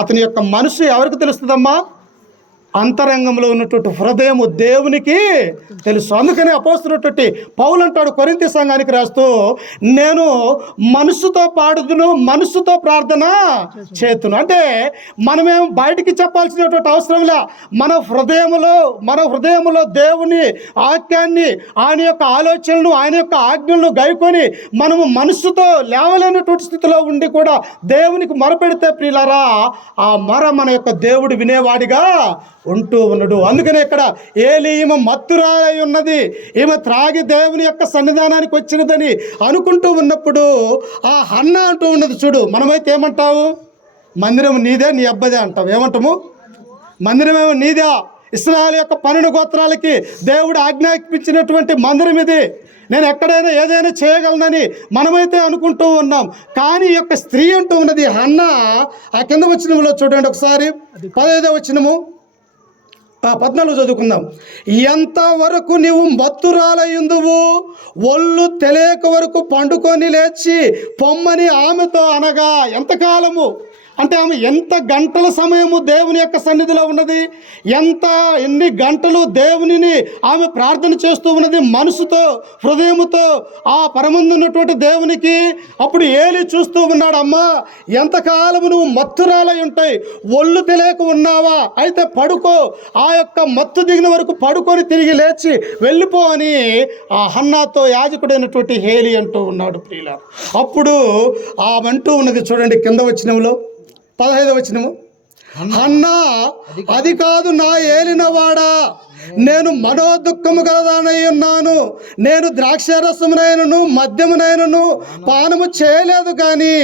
అతని యొక్క మనసు ఎవరికి తెలుస్తుందమ్మా? అంతరంగంలో ఉన్నటువంటి హృదయము దేవునికి తెలుసు. అందుకని అపోస్తున్నటువంటి పౌలు అంటాడు కొరింథీ సంఘానికి రాస్తూ, నేను మనసుతో పాడుదును, మనసుతో ప్రార్థన చేతును. అంటే మనమేం బయటికి చెప్పాల్సినటువంటి అవసరంలే. మన హృదయములో దేవుని వాక్యాన్ని, ఆయన యొక్క ఆలోచనలను, ఆయన యొక్క ఆజ్ఞలను గైకొని మనము మనసుతో లేవలేనటువంటి స్థితిలో ఉండి కూడా దేవునికి మొరపెడితే ప్రియులారా, ఆ మొర మన యొక్క దేవుడు వినేవాడిగా ఉంటూ ఉన్నాడు. అందుకనే ఇక్కడ ఏలి ఈమె మత్తురాలై ఉన్నది, ఈమె త్రాగి దేవుని యొక్క సన్నిధానానికి వచ్చినదని అనుకుంటూ ఉన్నప్పుడు ఆ హన్నా అంటూ ఉన్నది చూడు. మనమైతే ఏమంటావు, మందిరం నీదే నీ అబ్బదే అంటావు. ఏమంటాము? మందిరం ఏమో నీదే. ఇశ్రాయేలు యొక్క 12 గోత్రాలకి దేవుడు ఆజ్ఞాపించినటువంటి మందిరం ఇది, నేను ఎక్కడైనా ఏదైనా చేయగలనని మనమైతే అనుకుంటూ ఉన్నాం. కానీ ఈ యొక్క స్త్రీ అంటూ ఉన్నది హన్నా. ఆ కింద వచనంలో చూడండి ఒకసారి, 15వ వచనము 14 చదువుకుందాం. ఎంతవరకు నీవు మత్తురాలయ్యుందువు, ఒళ్ళు తెలియక వరకు పండుకొని లేచి పొమ్మని ఆమెతో అనగా. ఎంతకాలము అంటే ఆమె ఎంత గంటల సమయము దేవుని యొక్క సన్నిధిలో ఉన్నది, ఎన్ని గంటలు దేవునిని ఆమె ప్రార్థన చేస్తూ ఉన్నది మనసుతో, హృదయముతో ఆ పరమందున్నటువంటి దేవునికి. అప్పుడు ఏలి చూస్తూ ఉన్నాడు, అమ్మా ఎంతకాలము నువ్వు మత్తురాలై ఉంటాయి, ఒళ్ళు తెలియక ఉన్నావా, అయితే పడుకో, ఆ యొక్క మత్తు దిగిన వరకు పడుకొని తిరిగి లేచి వెళ్ళిపో అని ఆ హన్నాతో యాజకుడైనటువంటి హేలి అంటూ ఉన్నాడు ప్రియుల. అప్పుడు ఆమె అంటూ ఉన్నది చూడండి కింద వచనంలో 15వ వచనము, హన్నా అది కాదు నా ఏలినవాడా, నేను మనోదుఃఖము గలదానై ఉన్నాను, నేను ద్రాక్షరసమునైనను మద్యమునైనను పానము చేయలేదు, కానీ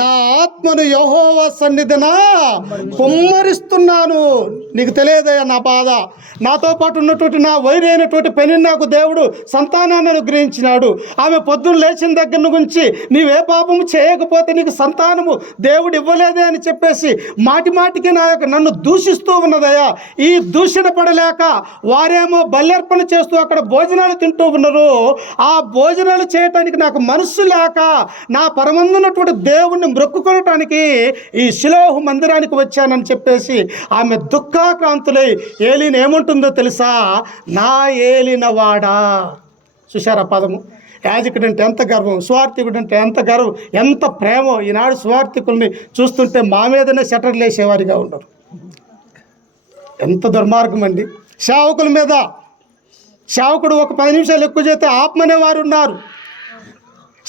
నా ఆత్మను యెహోవా సన్నిధిన కుమ్మరిస్తున్నాను. నీకు తెలియదయ్యా నా బాధ. నాతో పాటు ఉన్నటువంటి నా వైరి అయినటువంటి పెని నాకు దేవుడు సంతానాన్ని అనుగ్రహించినాడు. ఆమె పొద్దున్న లేచిన దగ్గర నుంచి నీవే పాపము చేయకపోతే నీకు సంతానము దేవుడు ఇవ్వలేదే అని చెప్పేసి మాటి మాటికి నన్ను దూషిస్తూ ఉన్నదయ్యా. ఈ దూషణ పడలేక వారేమో బల్యర్పణ చేస్తూ అక్కడ భోజనాలు తింటూ ఉన్నారు. ఆ భోజనాలు చేయటానికి నాకు మనస్సు లేక నా పరమందున్నటువంటి దేవుణ్ణి మొక్కుకొనటానికి ఈ షిలోహు మందిరానికి వచ్చానని చెప్పేసి ఆమె దుఃఖాక్రాంతులై ఏలీని ఏముంటుందో తెలుసా? నా ఏలినవాడా. చూశారా పదము? యాజకుడు అంటే ఎంత గర్వం, స్వార్థికుడు అంటే ఎంత గర్వం, ఎంత ప్రేమో. ఈనాడు స్వార్థికుల్ని చూస్తుంటే మా మీదనే షటర్లు వేసేవారిగా ఉండరు. ఎంత దుర్మార్గం అండి. సేవకుల మీద, సేవకుడు ఒక 10 నిమిషాలు ఎక్కువ చేస్తే ఆపమనే వారు ఉన్నారు.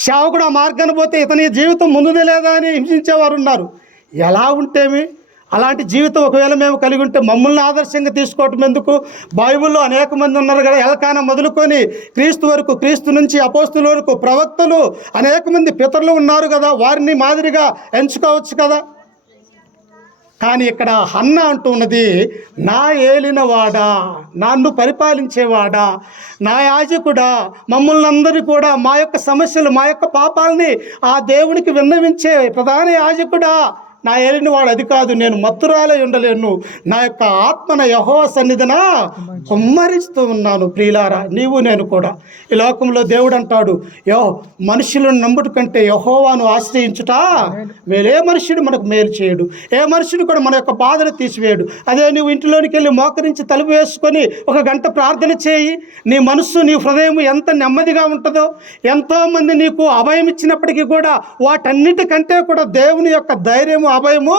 సేవకుడు ఆ మార్గాన్ని పోతే ఇతని జీవితం ముందుదే లేదా అని హింసించేవారు ఉన్నారు. ఎలా ఉంటేమి అలాంటి జీవితం ఒకవేళ మేము కలిగి ఉంటే మమ్మల్ని ఆదర్శంగా తీసుకోవటం ఎందుకు? బైబిల్లో అనేక మంది ఉన్నారు కదా, ఎల్కానా మొదలుకొని క్రీస్తు వరకు, క్రీస్తు నుంచి అపోస్తుల వరకు ప్రవక్తలు అనేక మంది పితరులు ఉన్నారు కదా, వారిని మాదిరిగా ఎంచుకోవచ్చు కదా. కానీ ఇక్కడ హన్నా అంటూ ఉన్నది, నా ఏలినవాడా, నన్ను పరిపాలించేవాడా, నా యాజకుడా, మమ్మల్ని అందరూ కూడా మా యొక్క సమస్యలు, మా యొక్క పాపాలని ఆ దేవునికి విన్నవించే ప్రధాన యాజకుడా, నా ఏలినవాడు అది కాదు. నేను మత్తురాలై ఉండలేను. నా యొక్క ఆత్మన యెహోవా సన్నిధిన కుమ్మరిస్తూ ఉన్నాను. ప్రియులారా, నీవు నేను కూడా ఈ లోకంలో దేవుడు అంటాడు, మనుషులను నమ్ముట కంటే యెహోవాను ఆశ్రయించుట మేలు. ఏ మనుషుడు మనకు మేలు చేయడు, ఏ మనుషుడు కూడా మన యొక్క బాధను తీసివేయడు. అదే నువ్వు ఇంటిలోనికి వెళ్ళి మోకరించి తలుపు వేసుకొని 1 గంట ప్రార్థన చేయి, నీ మనస్సు, నీ హృదయం ఎంత నెమ్మదిగా ఉంటుందో. ఎంతోమంది నీకు అభయం ఇచ్చినప్పటికీ కూడా వాటన్నిటికంటే కూడా దేవుని యొక్క ధైర్యము, అభయము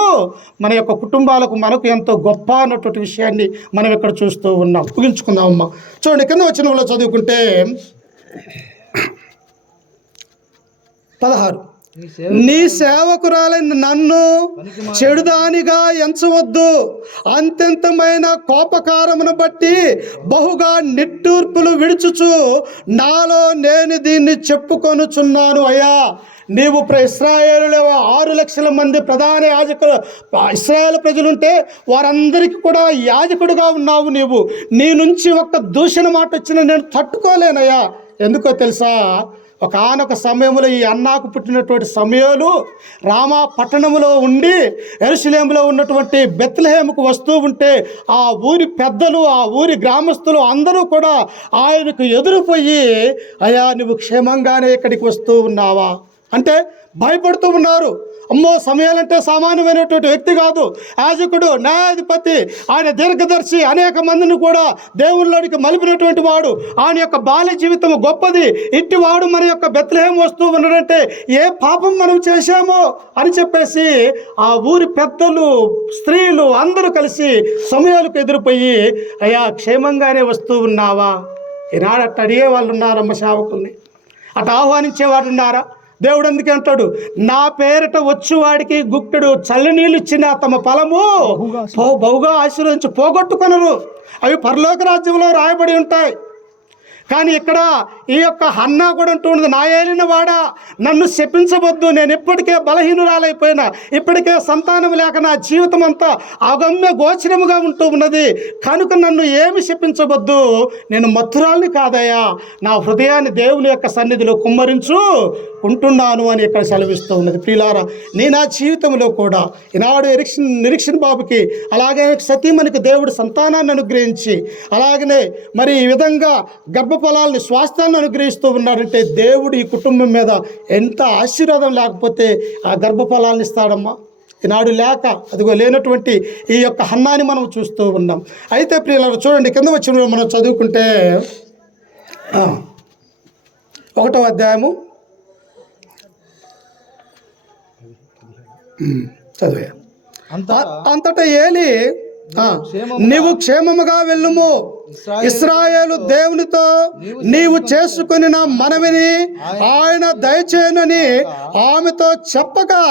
మన యొక్క కుటుంబాలకు, మనకు ఎంతో గొప్ప అన్నటువంటి విషయాన్ని మనం ఇక్కడ చూస్తూ ఉన్నాం. ముగించుకుందామమ్మా. చూడండి, కింద వచ్చిన వాళ్ళు చదువుకుంటే 16, నీ సేవకురాలైన నన్ను చెడుదానిగా ఎంచవద్దు. అంత్యంతమైన కోపకారమును బట్టి బహుగా నిట్టూర్పులు విడుచుచు నాలో నేను దీన్ని చెప్పుకొనుచున్నాను. అయ్యా, నీవు ఇశ్రాయేలులో 6 లక్షల మంది ప్రధాన యాజకులు, ఇశ్రాయేల్ ప్రజలుంటే వారందరికీ కూడా యాజకుడిగా ఉన్నావు. నీవు నీ నుంచి ఒక్క దూషణ మాట వచ్చినా నేను తట్టుకోలేనయ్యా. ఎందుకో తెలుసా? ఒకానొక సమయంలో ఈ అన్నాకు పుట్టినటువంటి సమయాలు రామా పట్టణంలో ఉండి యెరూషలేములో ఉన్నటువంటి బెత్లెహేముకు వస్తూ ఉంటే ఆ ఊరి పెద్దలు, ఆ ఊరి గ్రామస్తులు అందరూ కూడా ఆయనకు ఎదురుపోయి, అయ్యా నువ్వు క్షేమంగానే ఇక్కడికి వస్తూ ఉన్నావా అంటే భయపడుతూ ఉన్నారు. అమ్మో, సమయాలంటే సామాన్యమైనటువంటి వ్యక్తి కాదు, యాజకుడు, న్యాయాధిపతి, ఆయన దీర్ఘదర్శి, అనేక మందిని కూడా దేవుళ్ళలోనికి మలిపినటువంటి వాడు, ఆయన యొక్క బాల్య జీవితం గొప్పది. ఇట్టివాడు మన యొక్క బెత్లెహేము వస్తూ ఉన్నాడంటే ఏ పాపం మనం చేశామో అని చెప్పేసి ఆ ఊరి పెద్దలు, స్త్రీలు అందరూ కలిసి సమయాలకు ఎదురుపోయి, అయ్యా క్షేమంగానే వస్తూ ఉన్నావా? ఈనాడు అట్ట అడిగే వాళ్ళు ఉన్నారమ్మ, సేవకుల్ని అటు ఆహ్వానించేవాడు ఉన్నారా? దేవుడు అందుకే అంటాడు, నా పేరిట వచ్చువాడికి గుక్కెడు చల్లనీళ్ళు ఇచ్చిన తమ ఫలము బహుగా ఆశీర్వదించి పోగొట్టుకొనరు. అవి పరలోక రాజ్యంలో రాయబడి ఉంటాయి. కానీ ఇక్కడ ఈ యొక్క హన్నా కూడా అంటున్నది, నా ఏలిన వాడా, నన్ను శపించవద్దు. నేను ఇప్పటికే బలహీనురాలైపోయినా, ఇప్పటికే సంతానం లేక నా జీవితం అంతా అగమ్య గోచరముగా ఉంటూ ఉన్నది. కనుక నన్ను ఏమి శపించవద్దు. నేను మత్తురాల్ని కాదయ్యా, నా హృదయాన్ని దేవుని యొక్క సన్నిధిలో కుమ్మరించు ఉంటున్నాను అని ఇక్కడ సెలవిస్తూ ఉన్నది. ప్రియులారా, నీ నా జీవితంలో కూడా ఈనాడు నిరీక్షణ బాబుకి, అలాగే సతీమణికి దేవుడు సంతానాన్ని అనుగ్రహించి, అలాగనే మరి ఈ విధంగా గర్భఫలాల్ని, స్వాస్థ్యాన్ని అనుగ్రహిస్తూ ఉన్నాడంటే దేవుడు ఈ కుటుంబం మీద ఎంత ఆశీర్వాదం లేకపోతే ఆ గర్భఫలాన్ని ఇస్తాడమ్మా. ఈనాడు లేక, అదిగో లేనటువంటి ఈ యొక్క హన్నాని మనం చూస్తూ ఉన్నాం. అయితే ప్రియులారా, చూడండి, కింద వచ్చిన మనం చదువుకుంటే 1వ అధ్యాయము చదివా. అంతటా ఏలి, నీవు క్షేమముగా వెళ్ళుము, ఇశ్రాయేలు దేవునితో నీవు చేసుకుని మనవిని ఆయన దయచేయనని ఆమెతో చెప్పగా,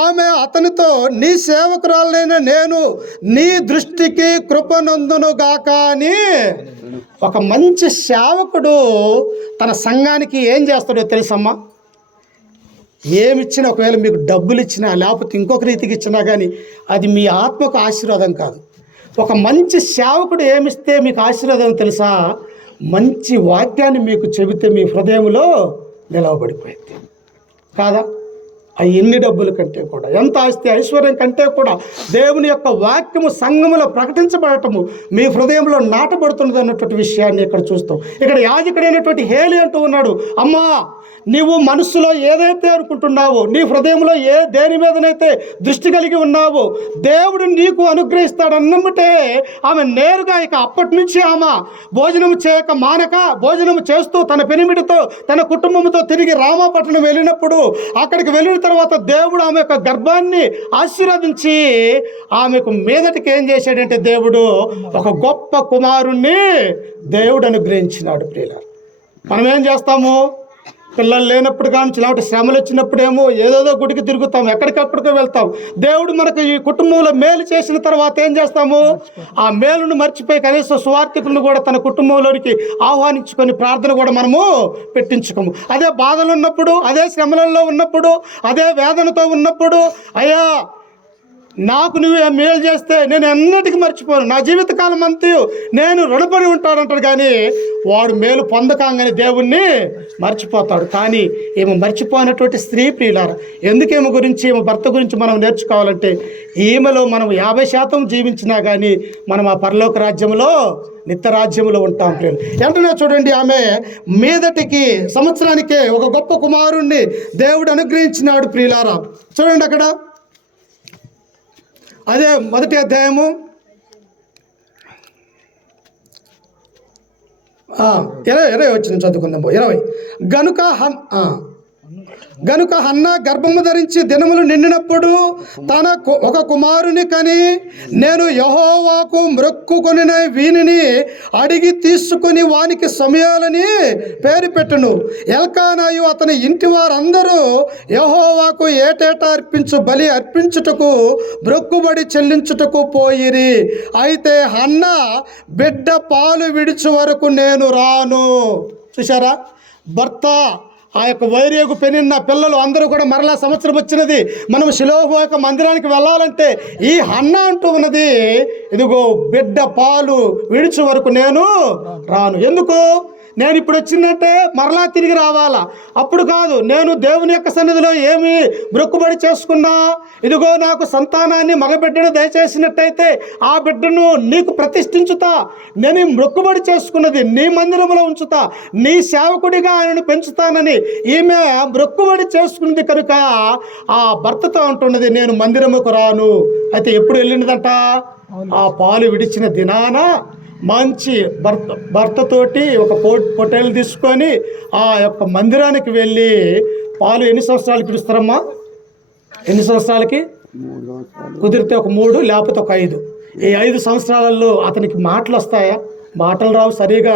ఆమె అతనితో, నీ సేవకురాలైన నేను నీ దృష్టికి కృపనందునుగాక అని. ఒక మంచి సేవకుడు తన సంఘానికి ఏం చేస్తాడో తెలుసమ్మా? ఏమిచ్చినా, ఒకవేళ మీకు డబ్బులు ఇచ్చినా లేకపోతే ఇంకొక రీతికి ఇచ్చినా కానీ అది మీ ఆత్మకు ఆశీర్వాదం కాదు. ఒక మంచి సేవకుడు ఏమిస్తే మీకు ఆశీర్వాదం తెలుసా? మంచి వాక్యాన్ని మీకు చెబితే మీ హృదయంలో నిలవబడిపోయింది కాదా? ఆ ఎన్ని డబ్బుల కంటే కూడా, ఎంత ఆస్తి ఐశ్వర్యం కంటే కూడా దేవుని యొక్క వాక్యము సంఘములో ప్రకటించబడటము మీ హృదయంలో నాటబడుతున్నది అన్నటువంటి విషయాన్ని ఇక్కడ చూస్తాం. ఇక్కడ యాజకుడైనటువంటి హేలి అంటూ ఉన్నాడు, అమ్మా నీవు మనస్సులో ఏదైతే అనుకుంటున్నావో, నీ హృదయంలో దేని మీదనైతే దృష్టి కలిగి ఉన్నావో దేవుడు నీకు అనుగ్రహిస్తాడన్నమ్మటే ఆమె నేరుగా ఇక అప్పటి నుంచి ఆమె భోజనం చేయక మానక భోజనం చేస్తూ తన పెనిమిడితో తన కుటుంబంతో తిరిగి రామాపట్నం వెళ్ళినప్పుడు, అక్కడికి వెళ్ళిన తర్వాత దేవుడు ఆమె యొక్క గర్భాన్ని ఆశీర్వదించి ఆమెకు మీదటికి ఏం చేశాడంటే దేవుడు ఒక గొప్ప కుమారుణ్ణి దేవుడు అనుగ్రహించినాడు. ప్రియులారా, మనం ఏం చేస్తాము? పిల్లలు లేనప్పుడు కానీ ఇలాంటి శ్రమలు వచ్చినప్పుడేమో ఏదేదో గుడికి తిరుగుతాం, ఎక్కడికక్కడికో వెళ్తాం. దేవుడు మనకు ఈ కుటుంబంలో మేలు చేసిన తర్వాత ఏం చేస్తాము? ఆ మేలును మర్చిపోయి కనీసం సువార్థికులను కూడా తన కుటుంబంలోనికి ఆహ్వానించుకొని ప్రార్థన కూడా మనము పెట్టించుకోము. అదే బాధలు ఉన్నప్పుడు, అదే శ్రమలలో ఉన్నప్పుడు, అదే వేదనతో ఉన్నప్పుడు, అయ్యా నాకు నువ్వు మేలు చేస్తే నేను ఎన్నటికీ మర్చిపోను, నా జీవితకాలం అంతా నేను రుణపడి ఉంటానంటాడు. కానీ వాడు మేలు పొందకంగానే దేవుణ్ణి మర్చిపోతాడు. కానీ ఏమో మర్చిపోయినటువంటి స్త్రీ ప్రియులారా, ఎందుకేమో గురించి ఏమో భర్త గురించి మనం నేర్చుకోవాలంటే, ఈమెలో మనం 50% జీవించినా కానీ మనం ఆ పరలోక రాజ్యంలో నిత్య రాజ్యంలో ఉంటాం. ప్రియులు వెంటనే చూడండి, ఆమె మీదటికి సంవత్సరానికే ఒక గొప్ప కుమారుణ్ణి దేవుడు అనుగ్రహించినాడు. ప్రియులారా చూడండి, అక్కడ అదే 1వ అధ్యాయము 20 వచ్చిన చదువుకుందాం. 20 గనుక హన్న గర్భము ధరించి దినములు నిండినప్పుడు తన ఒక కుమారుని కని, నేను యెహోవాకు మ్రొక్కుకొని వీనిని అడిగి తీసుకుని వానికి సమయాలని పేరు పెట్టును. ఎల్కానాయు అతని ఇంటి వారందరూ యెహోవాకు ఏటేటా అర్పించు బలి అర్పించుటకు మ్రొక్కుబడి చెల్లించుటకు పోయిరి. అయితే హన్న బిడ్డ పాలు విడిచు వరకు నేను రాను. చూసారా, భర్త ఆ యొక్క వైరేగు పెనిన్న పిల్లలు అందరూ కూడా మరలా సంవత్సరం వచ్చినది, మనం షిలోహు యొక్క మందిరానికి వెళ్ళాలంటే ఈ హన్న అంటూ ఉన్నది, ఇదిగో బిడ్డ పాలు విడిచే వరకు నేను రాను. ఎందుకు? నేను ఇప్పుడు వచ్చిందంటే మరలా తిరిగి రావాలా? అప్పుడు కాదు, నేను దేవుని యొక్క సన్నిధిలో ఏమి మొక్కుబడి చేసుకున్నా, ఇదిగో నాకు సంతానాన్ని మగబిడ్డను దయచేసినట్టయితే ఆ బిడ్డను నీకు ప్రతిష్ఠించుతా, నేను మొక్కుబడి చేసుకున్నది నీ మందిరంలో ఉంచుతా, నీ సేవకుడిగా ఆయనను పెంచుతానని ఈమె మొక్కుబడి చేసుకున్నది కనుక ఆ భర్తతో అంటున్నది, నేను మందిరముకు రాను. అయితే ఎప్పుడు వెళ్ళినదంట? ఆ పాలు విడిచిన దినాన మంచి భర్తతోటి ఒక పొట్టేలు తీసుకొని ఆ యొక్క మందిరానికి వెళ్ళి పాలు ఎన్ని సంవత్సరాలకి ఇస్తారమ్మా? ఎన్ని సంవత్సరాలకి కుదిరితే ఒక 3 లేకపోతే ఒక 5. ఈ 5 సంవత్సరాలలో అతనికి మాటలు వస్తాయా? మాటలు రావు, సరిగా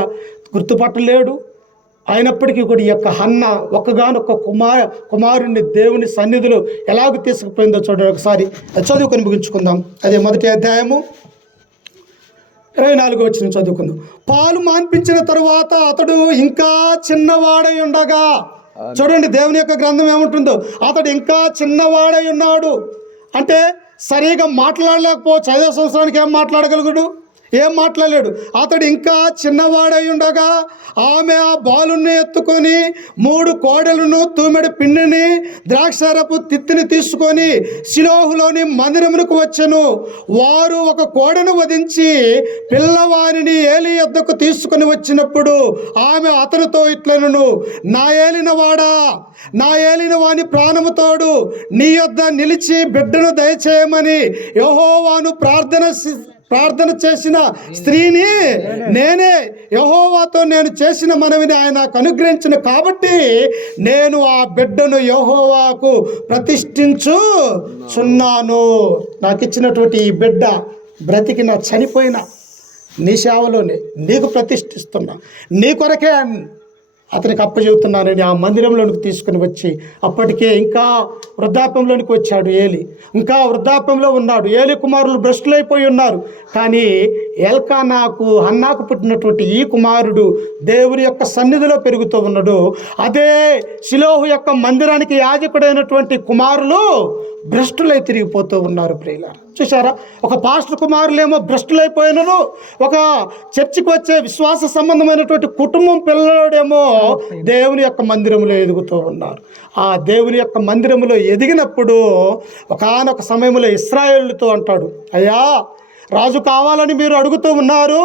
గుర్తుపట్టలేడు. అయినప్పటికీ కూడా ఈ యొక్క హన్న ఒక్కగానొక్క కుమారుణ్ణి దేవుని సన్నిధిలో ఎలాగ తీసుకుపోయిందో చూడండి. ఒకసారి చదువుకొని ముగించుకుందాం. అదే 1వ అధ్యాయము 24 వచ్చిన చదువుకుందాం. పాలు మాన్పించిన తరువాత అతడు ఇంకా చిన్నవాడై ఉండగా, చూడండి దేవుని యొక్క గ్రంథం ఏముంటుందో, అతడు ఇంకా చిన్నవాడై ఉన్నాడు. అంటే సరిగా మాట్లాడలేకపోవచ్చు. 5వ సంవత్సరానికి ఏం మాట్లాడగలుగుడు? ఏం మాట్లాడలేడు. అతడు ఇంకా చిన్నవాడై ఉండగా ఆమె ఆ బాలుని ఎత్తుకొని 3 కోడెలను తూమెడు పిండిని ద్రాక్షారపు తిత్తిని తీసుకొని షిలోహులోని మందిరమునకు వచ్చెను. వారు ఒక కోడెను వధించి పిల్లవారిని ఏలి యొద్దకు తీసుకొని వచ్చినప్పుడు ఆమె అతనితో ఇట్లనెను, నా ఏలినవాడా, నా ఏలిన వాని ప్రాణముతోడు నీ యొద్ద నిలిచి బిడ్డను దయచేయమని యెహోవాను ప్రార్థన చేసిన స్త్రీని నేనే. యెహోవాతో నేను చేసిన మనవిని ఆయన నాకు అనుగ్రహించిన కాబట్టి నేను ఆ బిడ్డను యెహోవాకు ప్రతిష్ఠించుచున్నాను. నాకు ఇచ్చినటువంటి ఈ బిడ్డ బ్రతికిన చనిపోయిన నీ సేవలోనే నీకు ప్రతిష్ఠిస్తున్నా, నీ కొరకే అతనికి అప్పచెబుతున్నానని ఆ మందిరంలోనికి తీసుకుని వచ్చి, అప్పటికే ఇంకా వృద్ధాప్యంలోనికి వచ్చాడు ఏలి, ఇంకా వృద్ధాప్యంలో ఉన్నాడు. ఏలి కుమారులు భ్రష్టులైపోయి ఉన్నారు. కానీ ఎల్కానాకు హన్నాకు పుట్టినటువంటి ఈ కుమారుడు దేవుని యొక్క సన్నిధిలో పెరుగుతూ ఉన్నాడు. అదే షిలోహు యొక్క మందిరానికి యాజకుడైనటువంటి కుమారులు భ్రష్టులై తిరిగిపోతూ ఉన్నారు. ప్రియులారా, చూసారా? ఒక పాస్టర్ కుమారులేమో భ్రష్టులైపోయినను, ఒక చర్చికి వచ్చే విశ్వాస సంబంధమైనటువంటి కుటుంబం పిల్లడేమో దేవుని యొక్క మందిరంలో ఎదుగుతూ ఉన్నారు. ఆ దేవుని యొక్క మందిరంలో ఎదిగినప్పుడు ఒకానొక సమయంలో ఇశ్రాయేలుతో అంటాడు, అయ్యా రాజు కావాలని మీరు అడుగుతూ ఉన్నారు,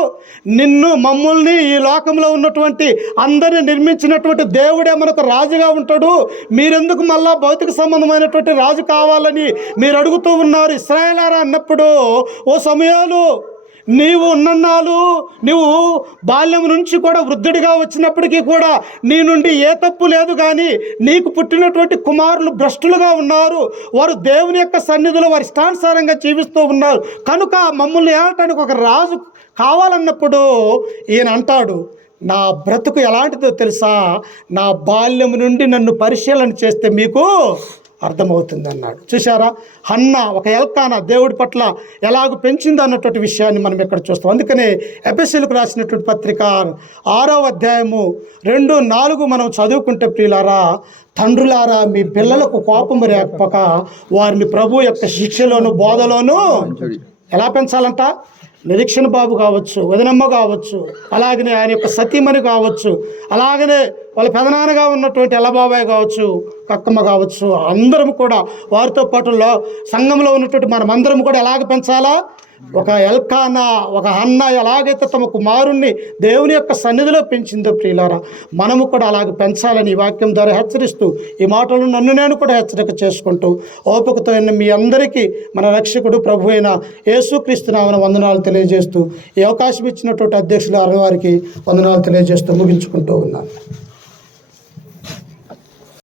మమ్మల్ని ఈ లోకంలో ఉన్నటువంటి అందరిని నిర్మించినటువంటి దేవుడే మనకు రాజుగా ఉంటాడు, మీరెందుకు మళ్ళా భౌతిక సంబంధమైనటువంటి రాజు కావాలని మీరు అడుగుతూ ఉన్నారు ఇశ్రాయేలారా అన్నప్పుడు, ఓ సమయాలు నీవు ఉన్నన్నాళ్ళు నువ్వు బాల్యం నుంచి కూడా వృద్ధుడిగా వచ్చినప్పటికీ కూడా నీ నుండి ఏ తప్పు లేదు, కానీ నీకు పుట్టినటువంటి కుమారులు భ్రష్టులుగా ఉన్నారు, వారు దేవుని యొక్క సన్నిధిలో వారి ఇష్టానుసారంగా జీవిస్తూ ఉన్నారు, కనుక మమ్మల్ని ఏమటానికి ఒక రాజు కావాలన్నప్పుడు ఈయన అంటాడు, నా బ్రతుకు ఎలాంటిదో తెలుసా, నా బాల్యం నుండి నన్ను పరిశీలన చేస్తే మీకు అర్థమవుతుంది అన్నాడు. చూసారా? హన్న ఒక ఎల్కానా దేవుడి పట్ల ఎలాగ పెంచింది అన్నటువంటి విషయాన్ని మనం ఇక్కడ చూస్తాం. అందుకనే ఎఫెసీయులకు రాసినటువంటి పత్రిక 6వ అధ్యాయము 2-4 మనం చదువుకుంటే ప్రియులారా, తండ్రులారా మీ పిల్లలకు కోపం రేపక వారిని ప్రభు యొక్క శిక్షలోను బోధలోను ఎలా పెంచాలంట? నిరీక్షణ బాబు కావచ్చు, వదినమ్మ కావచ్చు, అలాగనే ఆయన యొక్క సతీమణి కావచ్చు, అలాగనే వాళ్ళ పెదనాన్నగా ఉన్నటువంటి ఎల్లబాబాయ్ కావచ్చు, కక్కమ్మ కావచ్చు, అందరం కూడా వారితో పాటు సంఘంలో ఉన్నటువంటి మనమందరం కూడా ఎలాగ పెంచాలా? ఒక ఎల్కానా, ఒక హన్న ఎలాగైతే తమ కుమారుణ్ణి దేవుని యొక్క సన్నిధిలో పెంచిందో ప్రియులారా, మనము కూడా అలాగ పెంచాలని ఈ వాక్యం ద్వారా హెచ్చరిస్తూ, ఈ మాటలను నన్ను నేను కూడా హెచ్చరిక చేసుకుంటూ, ఓపికతో మీ అందరికీ మన రక్షకుడు ప్రభు అయిన యేసుక్రీస్తు నామమున వందనాలు తెలియజేస్తూ, ఈ అవకాశం ఇచ్చినటువంటి అధ్యక్షులు వారికి వందనాలు తెలియజేస్తూ ముగించుకుంటూ ఉన్నాను.